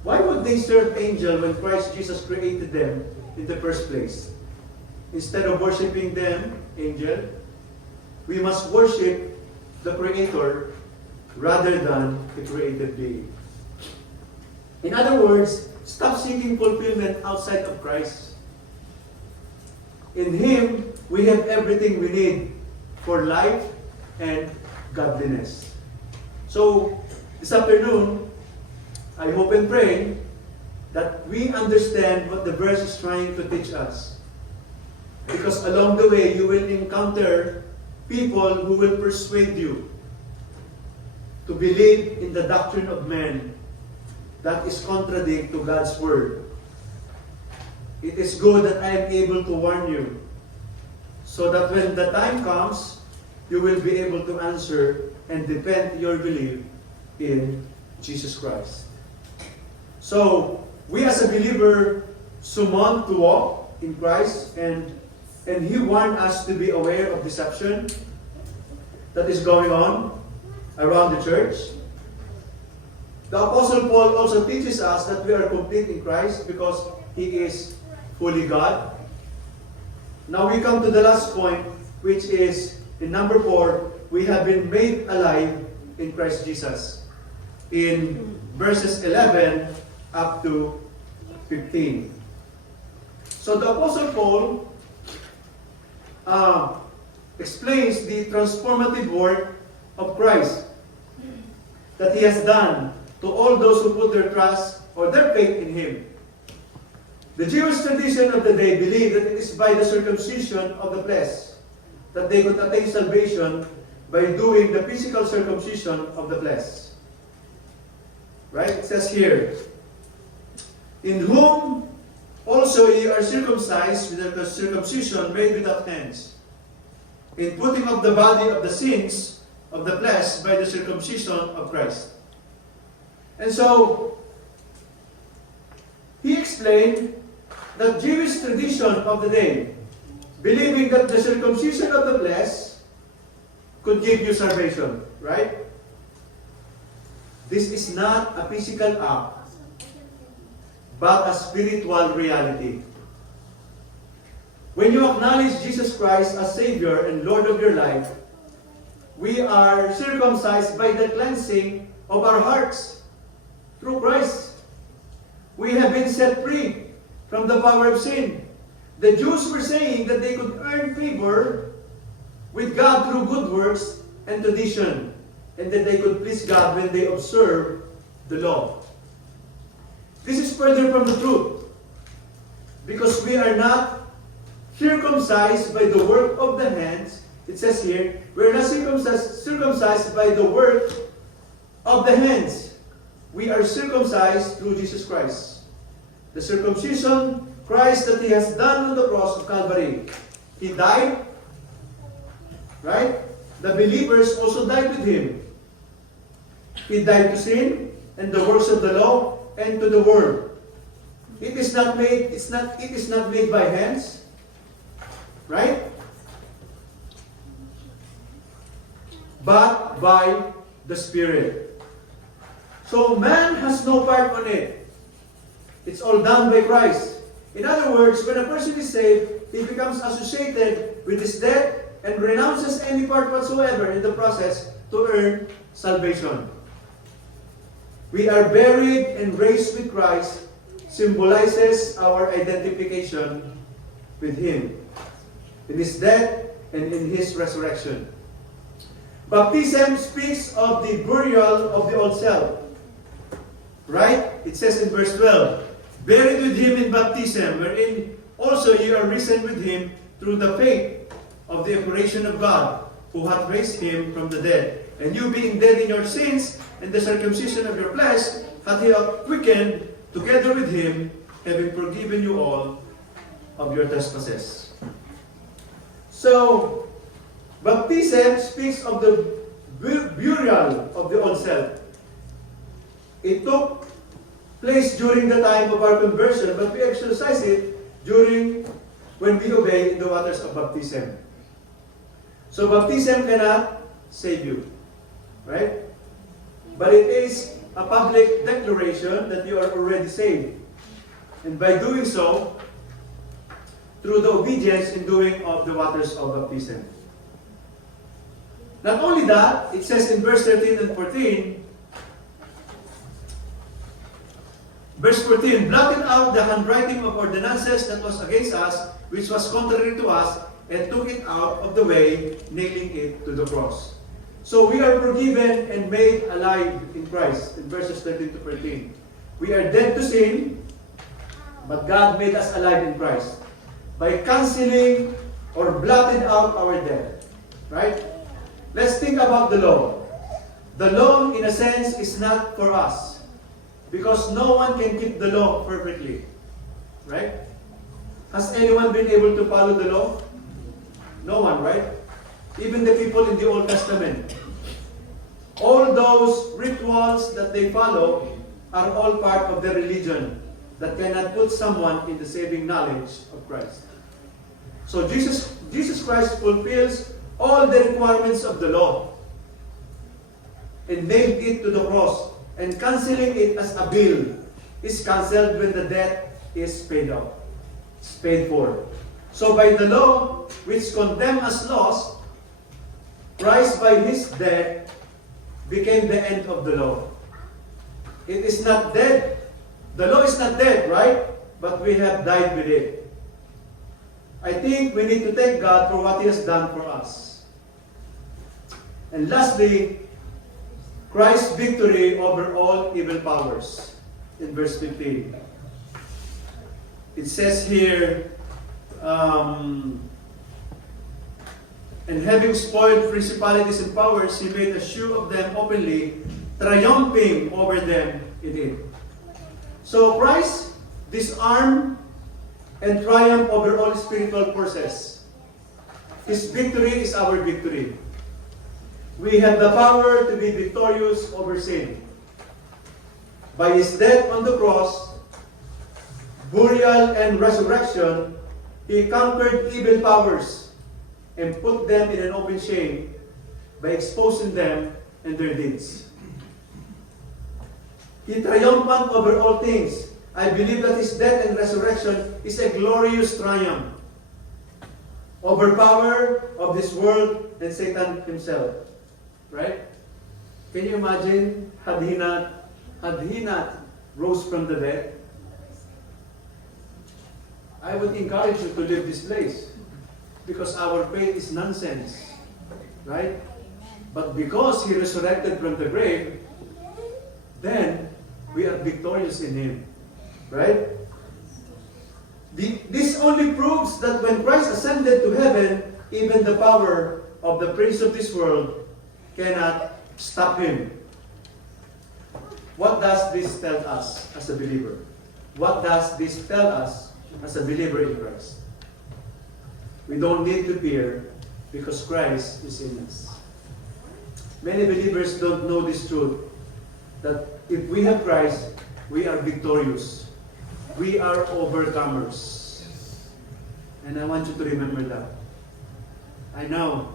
Why would they serve angel when Christ Jesus created them in the first place? Instead of worshiping them, angel, we must worship the Creator rather than the created being. In other words, stop seeking fulfillment outside of Christ. In Him, we have everything we need for life and godliness. So, this afternoon, I hope and pray that we understand what the verse is trying to teach us. Because along the way, you will encounter people who will persuade you to believe in the doctrine of men that is contradict to God's word. It is good that I am able to warn you, so that when the time comes, you will be able to answer and defend your belief in Jesus Christ. So, we as a believer summoned to walk in Christ, and He warned us to be aware of deception that is going on around the church. The Apostle Paul also teaches us that we are complete in Christ because He is fully God. Now we come to the last point, which is in number 4, we have been made alive in Christ Jesus. In verses 11 up to 15. So the Apostle Paul explains the transformative work of Christ that He has done to all those who put their trust or their faith in Him. The Jewish tradition of the day believed that it is by the circumcision of the flesh that they could attain salvation by doing the physical circumcision of the flesh. Right? It says here, in whom also ye are circumcised with a circumcision made without hands, in putting off the body of the sins of the flesh by the circumcision of Christ. And so, he explained the Jewish tradition of the day, believing that the circumcision of the flesh could give you salvation, right? This is not a physical act, but a spiritual reality. When you acknowledge Jesus Christ as Savior and Lord of your life, we are circumcised by the cleansing of our hearts through Christ. We have been set free from the power of sin. The Jews were saying that they could earn favor with God through good works and tradition, and that they could please God when they observe the law. This is further from the truth, because we are not circumcised by the work of the hands. It says here, we are not circumcised by the work of the hands. We are circumcised through Jesus Christ. The circumcision Christ that He has done on the cross of Calvary. He died, right? The believers also died with Him. He died to sin and the works of the law and to the world. It is not made by hands, right? But by the Spirit. So man has no part on it. It's all done by Christ. In other words, when a person is saved, he becomes associated with His death and renounces any part whatsoever in the process to earn salvation. We are buried and raised with Christ, symbolizes our identification with Him, in His death and in His resurrection. Baptism speaks of the burial of the old self. Right? It says in verse 12, buried with Him in baptism, wherein also ye are risen with Him through the faith of the operation of God, who hath raised Him from the dead. And you being dead in your sins, and the circumcision of your flesh, hath He quickened together with Him, having forgiven you all of your trespasses. So, baptism speaks of the burial of the old self. It took place during the time of our conversion, but we exercise it when we obey in the waters of baptism. So baptism cannot save you, right? But it is a public declaration that you are already saved. And by doing so, through the obedience in doing of the waters of baptism. Not only that, it says in verse 13 and 14, verse 14, blotted out the handwriting of ordinances that was against us, which was contrary to us, and took it out of the way, nailing it to the cross. So we are forgiven and made alive in Christ, in verses 13 to 14. We are dead to sin, but God made us alive in Christ by canceling or blotted out our death. Right? Let's think about the law. The law, in a sense, is not for us, because no one can keep the law perfectly. Right? Has anyone been able to follow the law? No one, right? Even the people in the Old Testament. All those rituals that they follow are all part of their religion. that cannot put someone in the saving knowledge of Christ. So Jesus Christ fulfills all the requirements of the law and nailed it to the cross, and canceling it as a bill is cancelled when the debt is paid off. It's paid for. So by the law, which condemned us lost, Christ by his death became the end of the law. It is not dead. The law is not dead, right? But we have died with it. I think we need to thank God for what he has done for us. And lastly, Christ's victory over all evil powers. In verse 15. It says here, and having spoiled principalities and powers, he made a show of them openly, triumphing over them in it. So Christ disarmed and triumphed over all spiritual forces. His victory is our victory. We have the power to be victorious over sin. By his death on the cross, burial, and resurrection, he conquered evil powers and put them in an open shame by exposing them and their deeds. He triumphed over all things. I believe that his death and resurrection is a glorious triumph over power of this world and Satan himself. Right? Can you imagine had he not rose from the dead? I would encourage you to leave this place because our faith is nonsense. Right? But because he resurrected from the grave, then we are victorious in him. Right? This only proves that when Christ ascended to heaven, even the power of the prince of this world cannot stop him. What does this tell us as a believer? What does this tell us as a believer in Christ? We don't need to fear because Christ is in us. Many believers don't know this truth, that if we have Christ, we are victorious. We are overcomers. And I want you to remember that. I know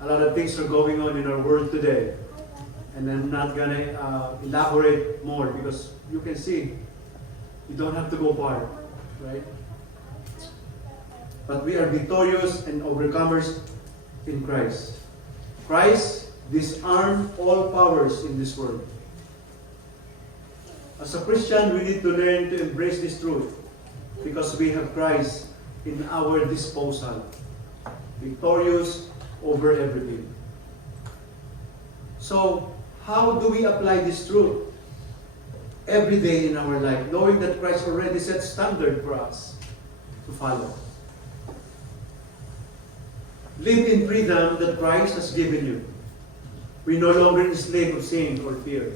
a lot of things are going on in our world today. And I'm not going to elaborate more because you can see, you don't have to go far. Right? But we are victorious and overcomers in Christ. Christ disarmed all powers in this world. As a Christian, we need to learn to embrace this truth because we have Christ in our disposal, victorious over everything. So, how do we apply this truth every day in our life, knowing that Christ already set standard for us to follow? Live in freedom that Christ has given you. We no longer enslaved of sin or fear.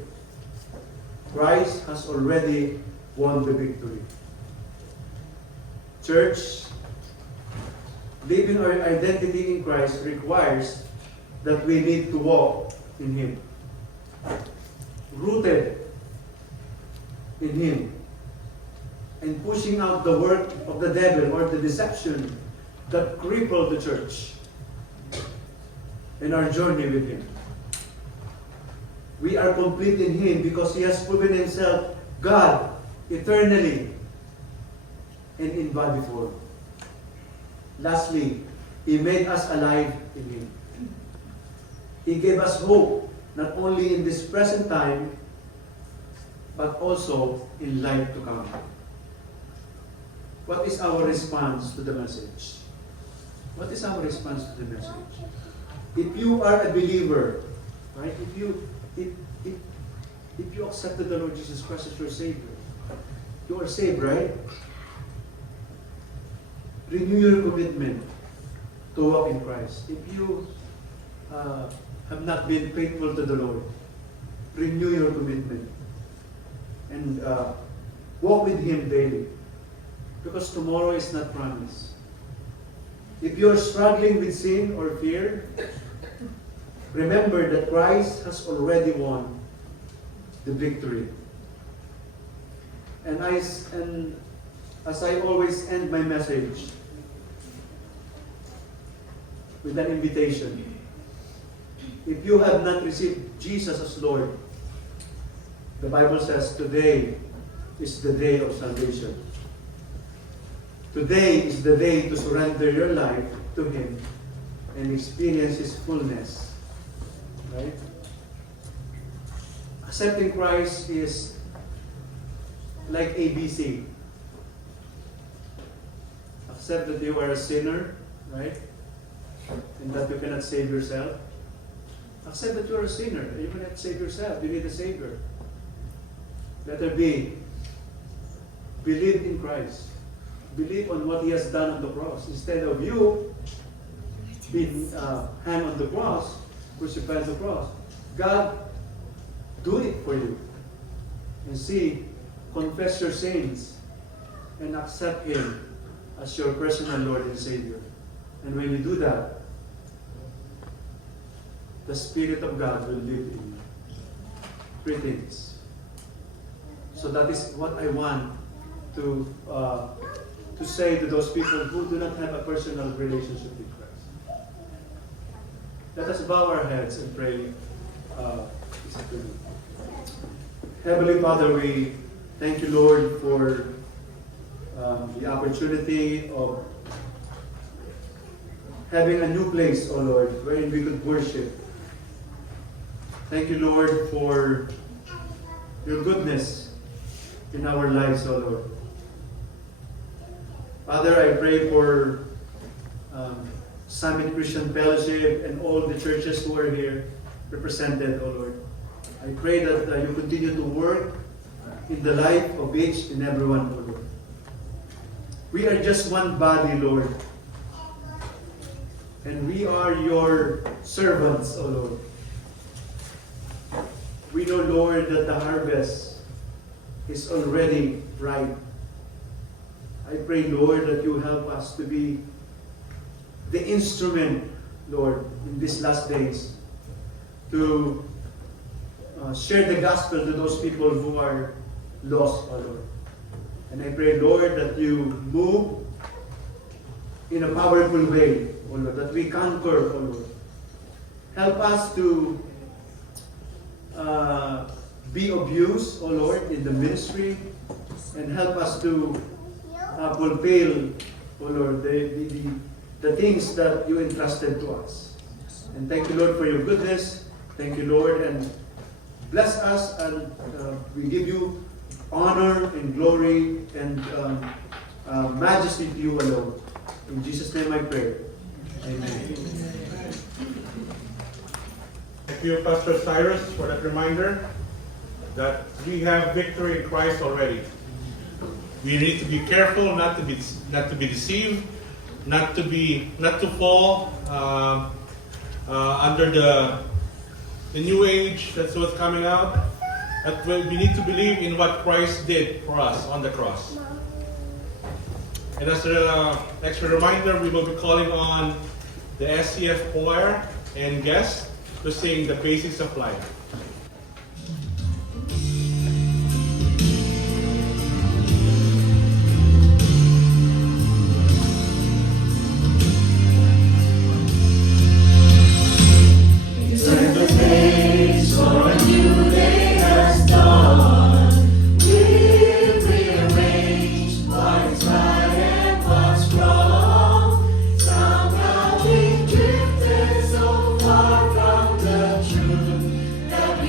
Christ has already won the victory. Church, living our identity in Christ requires that we need to walk in Him. Rooted in Him. And pushing out the work of the devil or the deception that crippled the church in our journey with Him. We are complete in Him because He has proven Himself God eternally and in body form. Lastly, He made us alive in Him. He gave us hope not only in this present time but also in life to come. What is our response to the message? What is our response to the message? If you are a believer, right? If you accepted the Lord Jesus Christ as your Savior, you are saved, right? Renew your commitment to walk in Christ. If you have not been faithful to the Lord, renew your commitment and walk with Him daily, because tomorrow is not promised. If you are struggling with sin or fear, remember that Christ has already won the victory. And as I always end my message with an invitation. If you have not received Jesus as Lord, the Bible says today is the day of salvation. Today is the day to surrender your life to Him and experience His fullness. Right? Accepting Christ is like ABC. Accept that you are a sinner, right? And that you cannot save yourself. Accept that you are a sinner. You cannot save yourself. You need a Savior. Letter B. Believe in Christ. Believe on what He has done on the cross. Instead of you being hanged on the cross, crucified on the cross, God do it for you. And see, confess your sins and accept Him as your personal Lord and Savior. And when you do that, the Spirit of God will live in you. Three things. So that is what I want to say to those people who do not have a personal relationship with Christ. Let us bow our heads and pray. Heavenly Father, we thank you, Lord, for the opportunity of having a new place, O Lord, wherein we could worship. Thank you, Lord, for your goodness in our lives, O Lord. Father, I pray for Summit Christian Fellowship and all the churches who are here represented, O Lord. I pray that you continue to work in the life of each and everyone, O Lord. We are just one body, Lord. And we are your servants, O Lord. We know, Lord, that the harvest is already ripe. I pray, Lord, that you help us to be the instrument, Lord, in these last days to share the gospel to those people who are lost, O Lord. And I pray, Lord, that you move in a powerful way, O Lord, that we conquer, O Lord. Help us to be of use, O Lord, in the ministry, and help us to fulfill, O Lord, the things that you entrusted to us. And thank you, Lord, for your goodness. Thank you, Lord, and bless us, and we give you honor and glory and majesty to you alone. In Jesus' name I pray. Amen. Thank you, Pastor Cyrus, for that reminder that we have victory in Christ already. We need to be careful not to be deceived, not to fall under the new age that's what's coming out. That we need to believe in what Christ did for us on the cross. And as an extra reminder, we will be calling on the SCF choir and guests to sing the basics of life. That we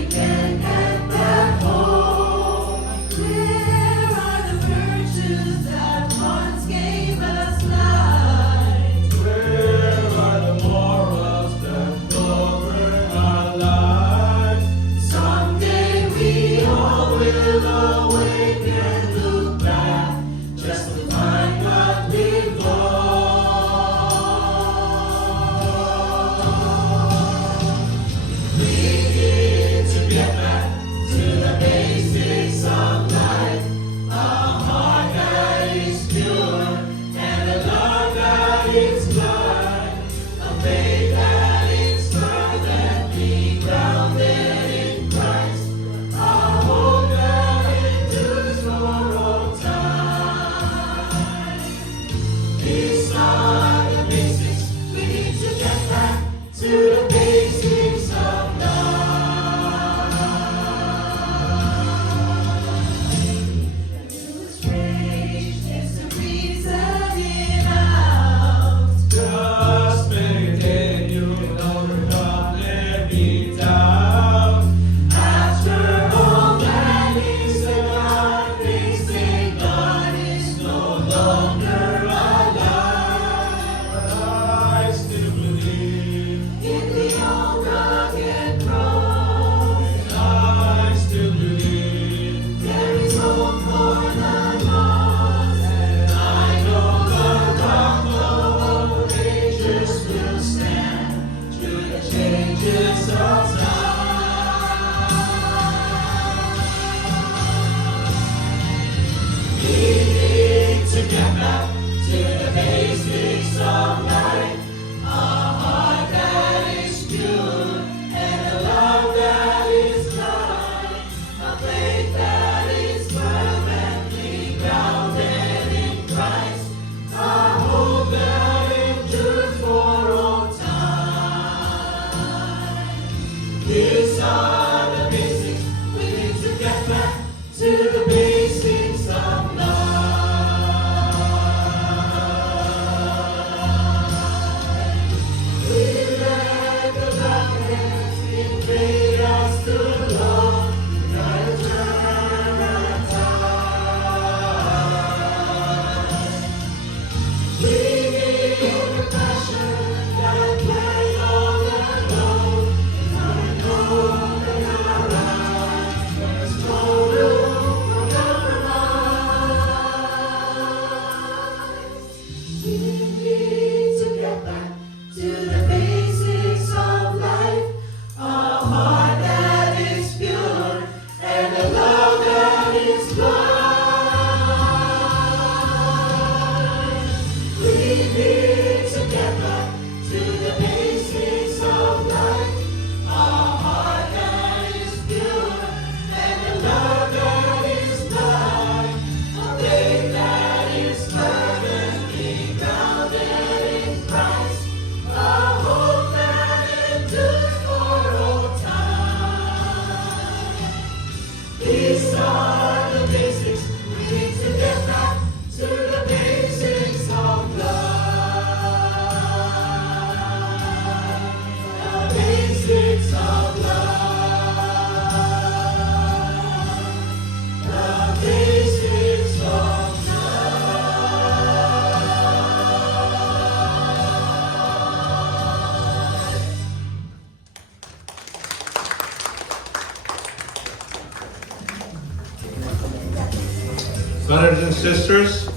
Brothers and sisters,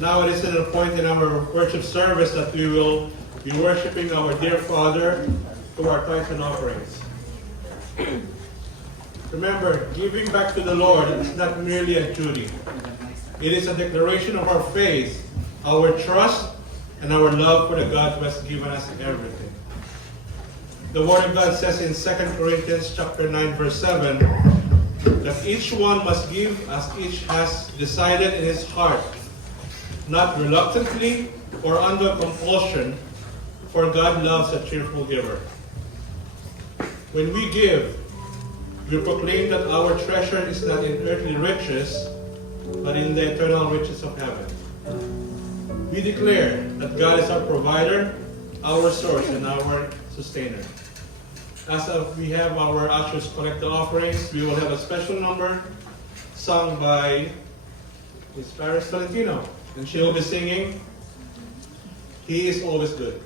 now it is at a point in our worship service that we will be worshiping our dear Father through our tithes and offerings. Remember, giving back to the Lord is not merely a duty. It is a declaration of our faith, our trust, and our love for the God who has given us everything. The Word of God says in 2 Corinthians chapter 9, verse 7, that each one must give as each has decided in his heart, not reluctantly or under compulsion, for God loves a cheerful giver. When we give, we proclaim that our treasure is not in earthly riches, but in the eternal riches of heaven. We declare that God is our provider, our source, and our sustainer. As we have our ushers collect the offerings, we will have a special number sung by Ms. Paris Tolentino, and she will be singing, "He is Always Good."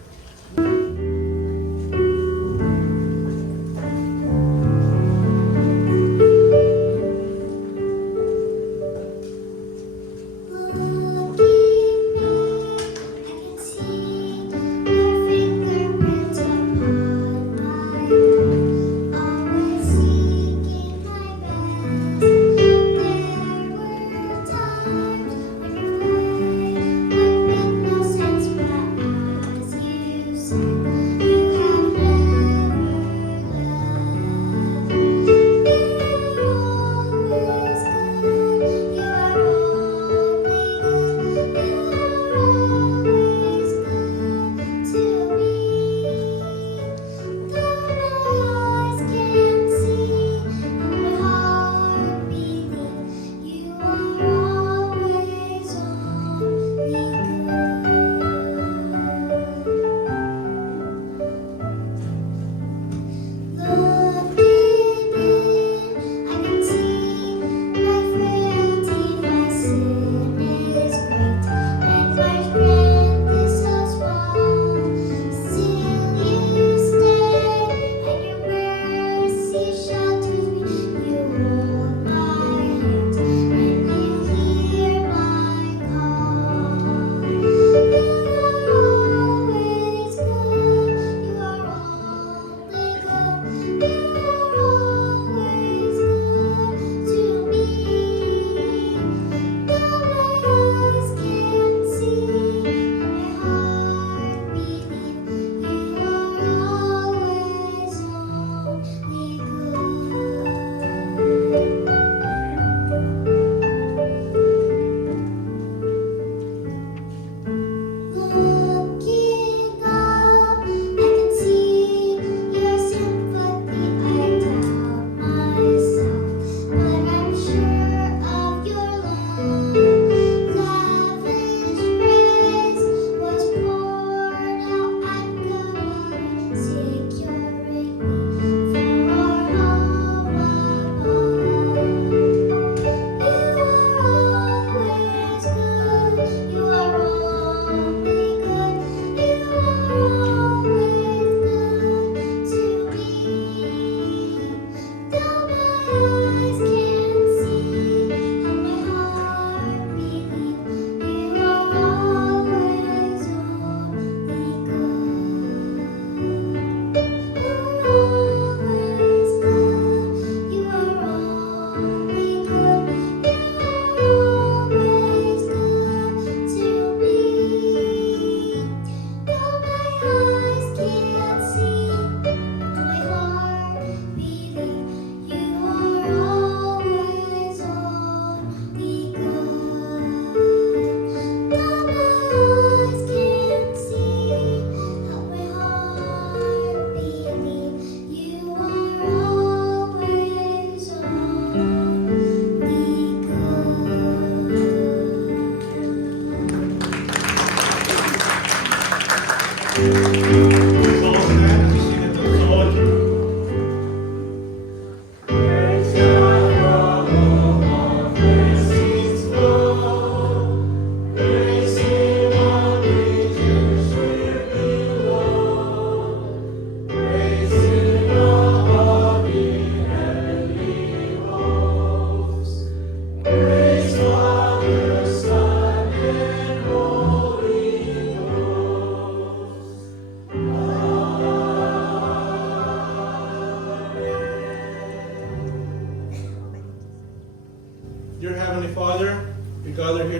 Praise Father,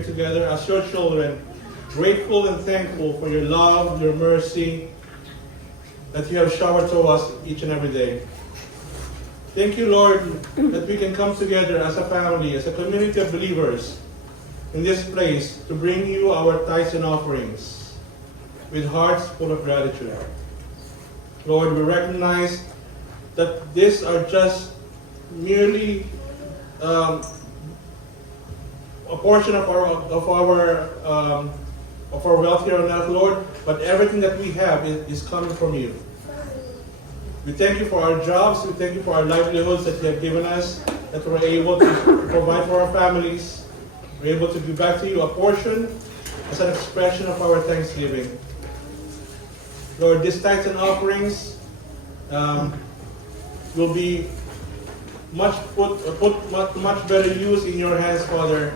together as your children, grateful and thankful for your love, your mercy that you have showered to us each and every day. Thank you, Lord, that we can come together as a family, as a community of believers in this place to bring you our tithes and offerings with hearts full of gratitude. Lord, we recognize that these are just merely a portion of our wealth here on earth, Lord, but everything that we have is coming from you. We thank you for our jobs. We thank you for our livelihoods that you have given us, that we're able to provide for our families. We're able to give back to you a portion as an expression of our thanksgiving. Lord, these tithes and offerings will be much better use in your hands, Father,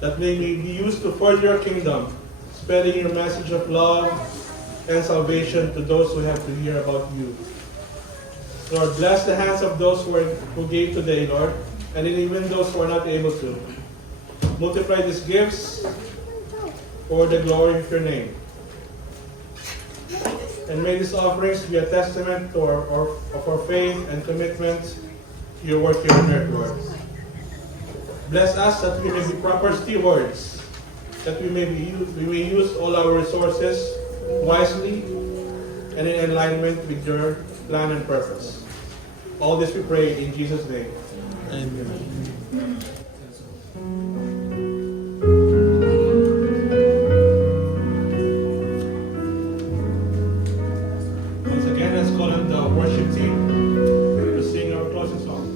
that they may be used to further your kingdom, spreading your message of love and salvation to those who have to hear about you. Lord, bless the hands of those who gave today, Lord, and even those who are not able to. Multiply these gifts for the glory of your name. And may these offerings be a testament to of our faith and commitment to your work here on earth, Lord. Bless us that we may be proper stewards, that we may use all our resources wisely and in alignment with your plan and purpose. All this we pray in Jesus' name. Amen. Once again, let's call on the worship team to sing our closing song.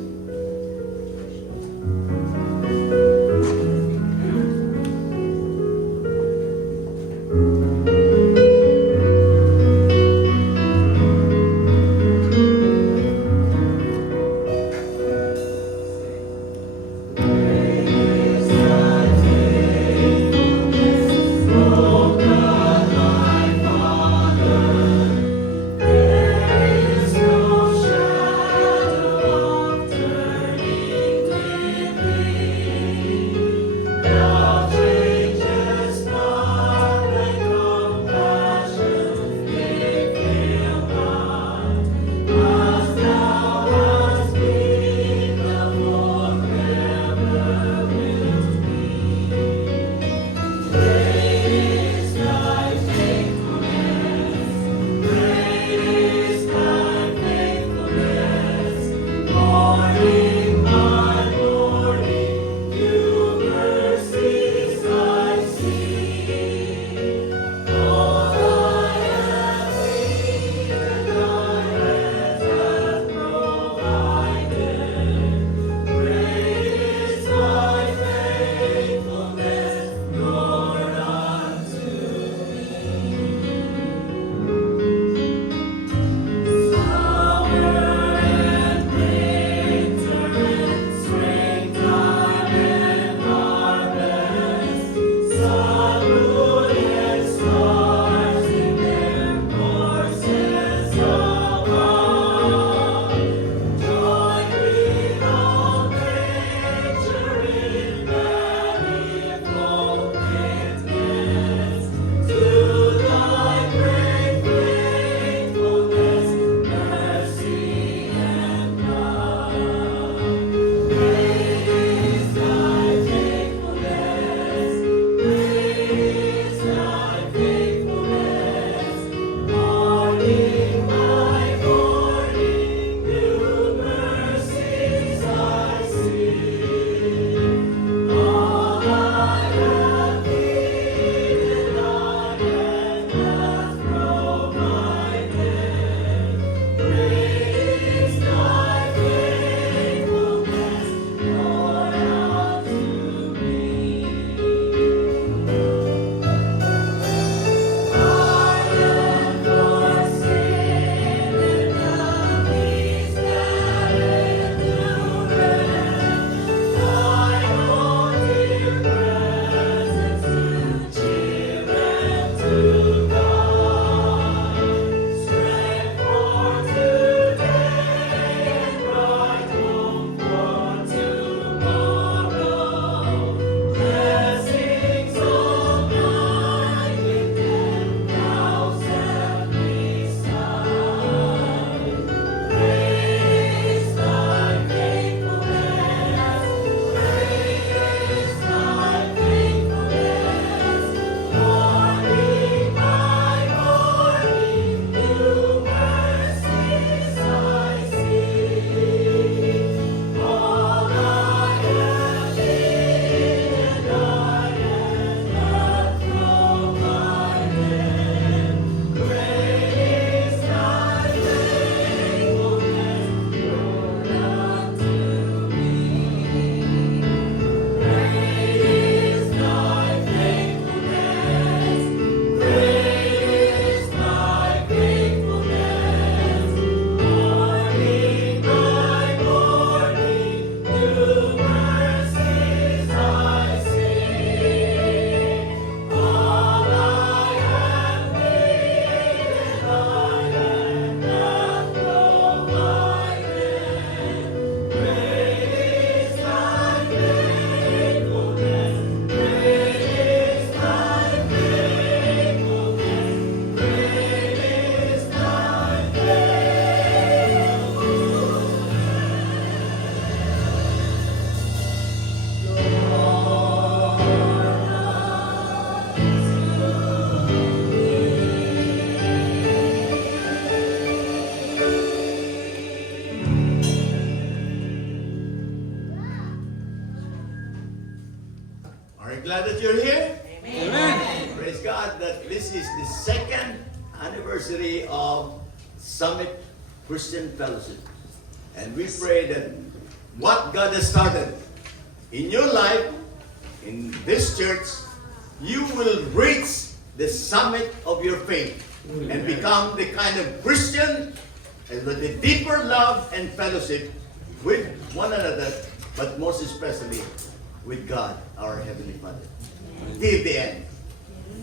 anniversary of Summit Christian Fellowship. And we pray that what God has started in your life, in this church, you will reach the summit of your faith and become the kind of Christian and with a deeper love and fellowship with one another, but most especially with God, our Heavenly Father. Till the end.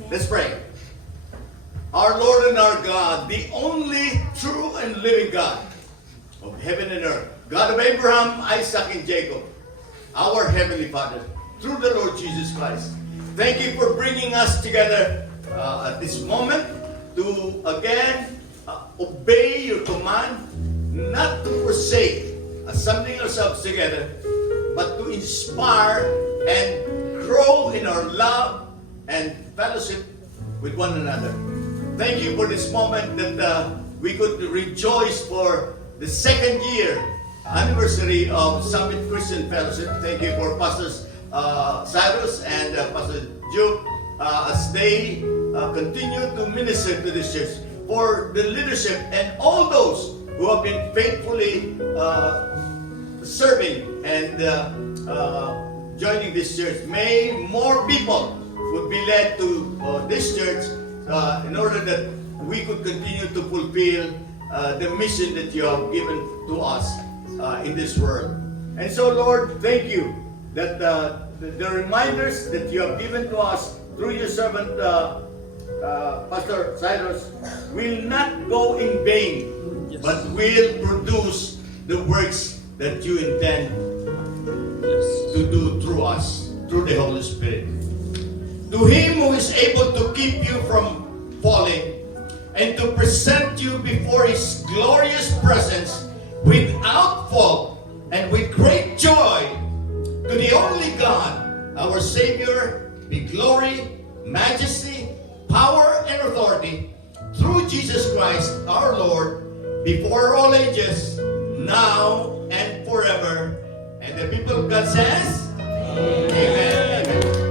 Let's pray. Our Lord and our God, the only true and living God of heaven and earth, God of Abraham, Isaac, and Jacob, our Heavenly Father, through the Lord Jesus Christ. Thank you for bringing us together at this moment to again obey your command, not to forsake assembling ourselves together, but to inspire and grow in our love and fellowship with one another. Thank you for this moment that we could rejoice for the second year anniversary of Summit Christian Fellowship. Thank you for Pastors Cyrus and Pastor Joe as they continue to minister to this church, for the leadership and all those who have been faithfully serving and joining this church. May more people would be led to this church in order that we could continue to fulfill the mission that you have given to us in this world. And so, Lord, thank you that the reminders that you have given to us through your servant, Pastor Cyrus, will not go in vain, but will produce the works that you intend to do through us, through the Holy Spirit. To Him who is able to keep you from falling and to present you before His glorious presence without fault and with great joy, to the only God, our Savior, be glory, majesty, power, and authority through Jesus Christ our Lord, before all ages, now and forever. And the people of God says, Amen. Amen.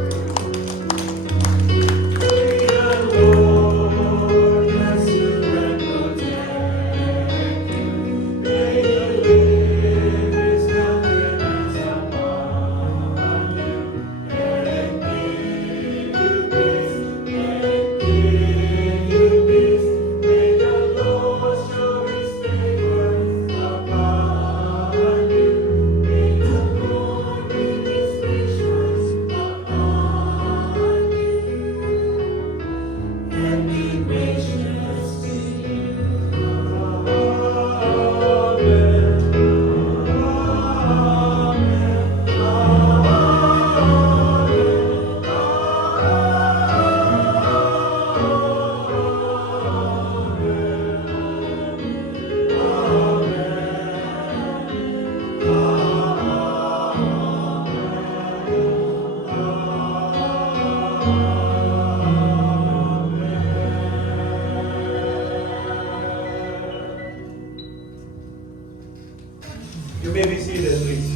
You may be seated, please.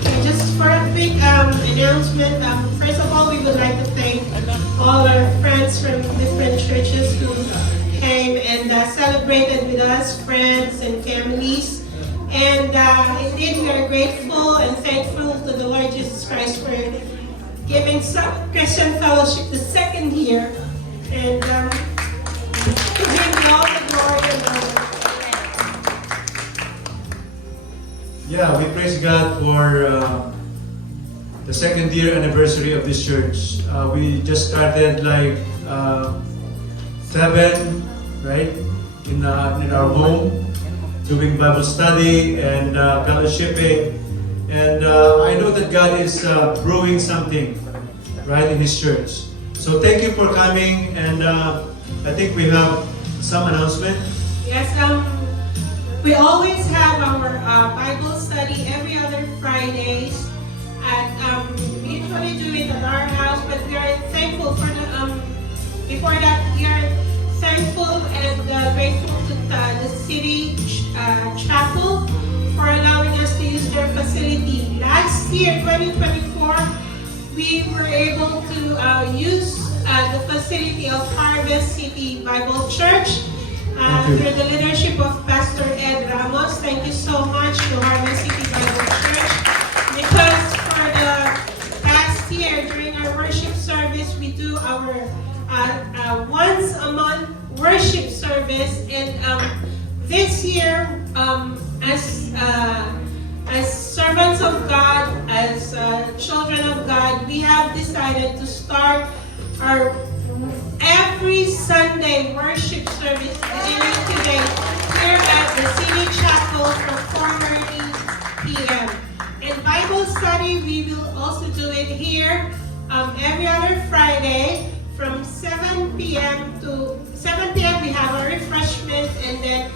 Okay, just for a quick announcement, first of all, we would like to thank all our friends from different churches who came and celebrated with us, friends and families. And indeed, we are grateful and thankful to the Lord Jesus Christ for giving Summit Christian Fellowship the second year. And to Him all the glory and honor. Yeah, we praise God for the second year anniversary of this church. We just started like 7, right, in our home, doing Bible study and fellowshipping. And I know that God is brewing something, right, in His church. So thank you for coming, and I think we have some announcement. Yes, we always have our Bible study every other Fridays. We usually do it at our house, but we are thankful for the. Before that, we are thankful and grateful to the City Chapel for allowing us to use their facility. Last year, 2024, we were able to use the facility of Harvest City Bible Church Thank you. through the leadership of Pastor Ed Ramos. Thank you so much to Harvest City Bible Church, because for the past year during our worship service, we do our once a month worship service, and this year, as servants of God, as children of God, we have decided to start our every Sunday worship service beginning today here at the City Chapel from 4:30 p.m. And Bible study, we will also do it here every other Friday from 7 p.m. to 7 p.m. We have our refreshments, and then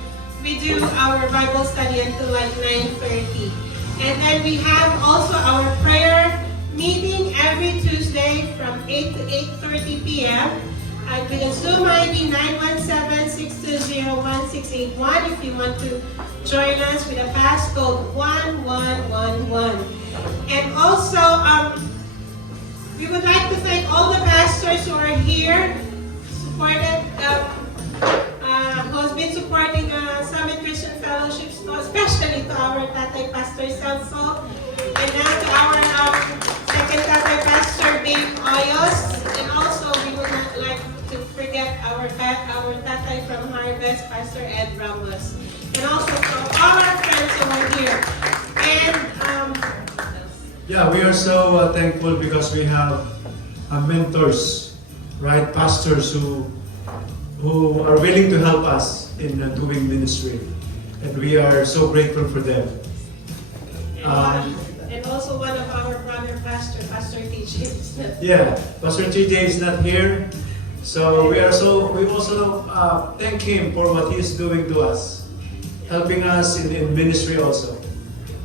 we do our Bible study until like 9:30. And then we have also our prayer meeting every Tuesday from 8 to 8:30 p.m. With a Zoom ID 917-620-1681 if you want to join us with a passcode 1111. And also, we would like to thank all the pastors who are here, supported, who has been supporting Summit Christian Fellowship, especially to our Tatay Pastor Celso, and now to our second Tatay Pastor Dave Oyos, and also we would not like to forget our Tatay from Harvest, Pastor Ed Ramos, and also to all our friends who are here. And Yeah, we are so thankful because we have mentors, right? Pastors who are willing to help us in doing ministry, and we are so grateful for them. and also one of our brother pastor, Pastor TJ. Yeah, Pastor TJ is not here, so we also thank him for what he is doing to us, helping us in ministry also.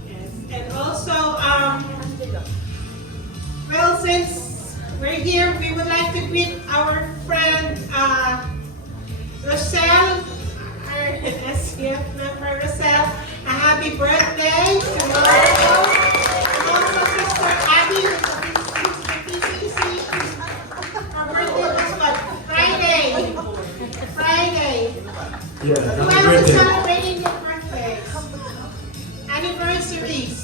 Yes. And also, well, since we're here, we would like to greet our friend Roselle, our SCF member Roselle, a happy birthday tomorrow. And also Sister Abby with the PCC. Her birthday was what? Friday. Yeah, Who happy else is birthday. celebrating your birthday? Anniversaries.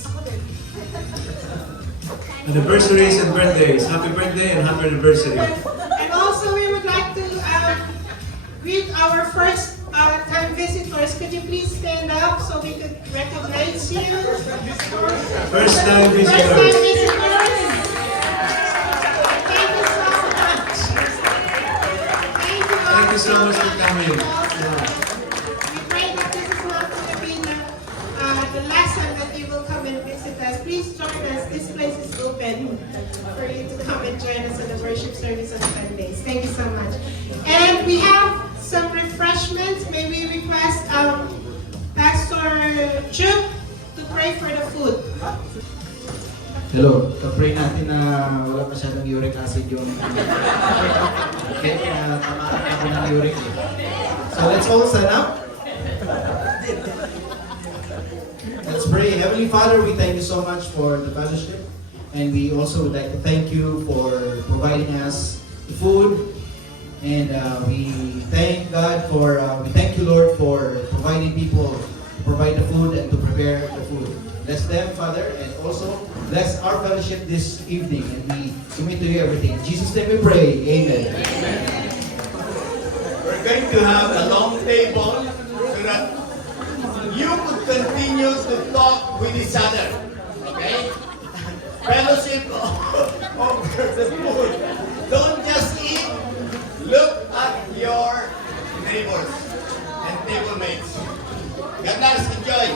Anniversaries and birthdays. Happy birthday and happy anniversary. And also, we would like to greet our first time visitors. Could you please stand up so we could recognize you? First time First time visitors. visitors. Thank you so much. Thank you so much for coming. We pray that this is not going to be the last time that you will come and visit us. Please join us. This place is open for you to come and join us in the worship service on Sundays. Thank you so much. And we have some refreshments. May we request Pastor Chuck to pray for the food. Hello, kapray natin na wala masyadong uric acid yung okay, tamaan ako ng uric. So let's all stand up. Let's pray. Heavenly Father, we thank you so much for the fellowship, and we also would like to thank you for providing us the food. And we thank God for, we thank you, Lord, for providing people to provide the food and to prepare the food. Bless them, Father, and also bless our fellowship this evening. And we commit to you everything. In Jesus' name we pray. Amen. We're going to have a long table so that you could continue to talk with each other. Okay? Fellowship over the food. Don't just eat. Look at your neighbors and table mates. God bless. Enjoy.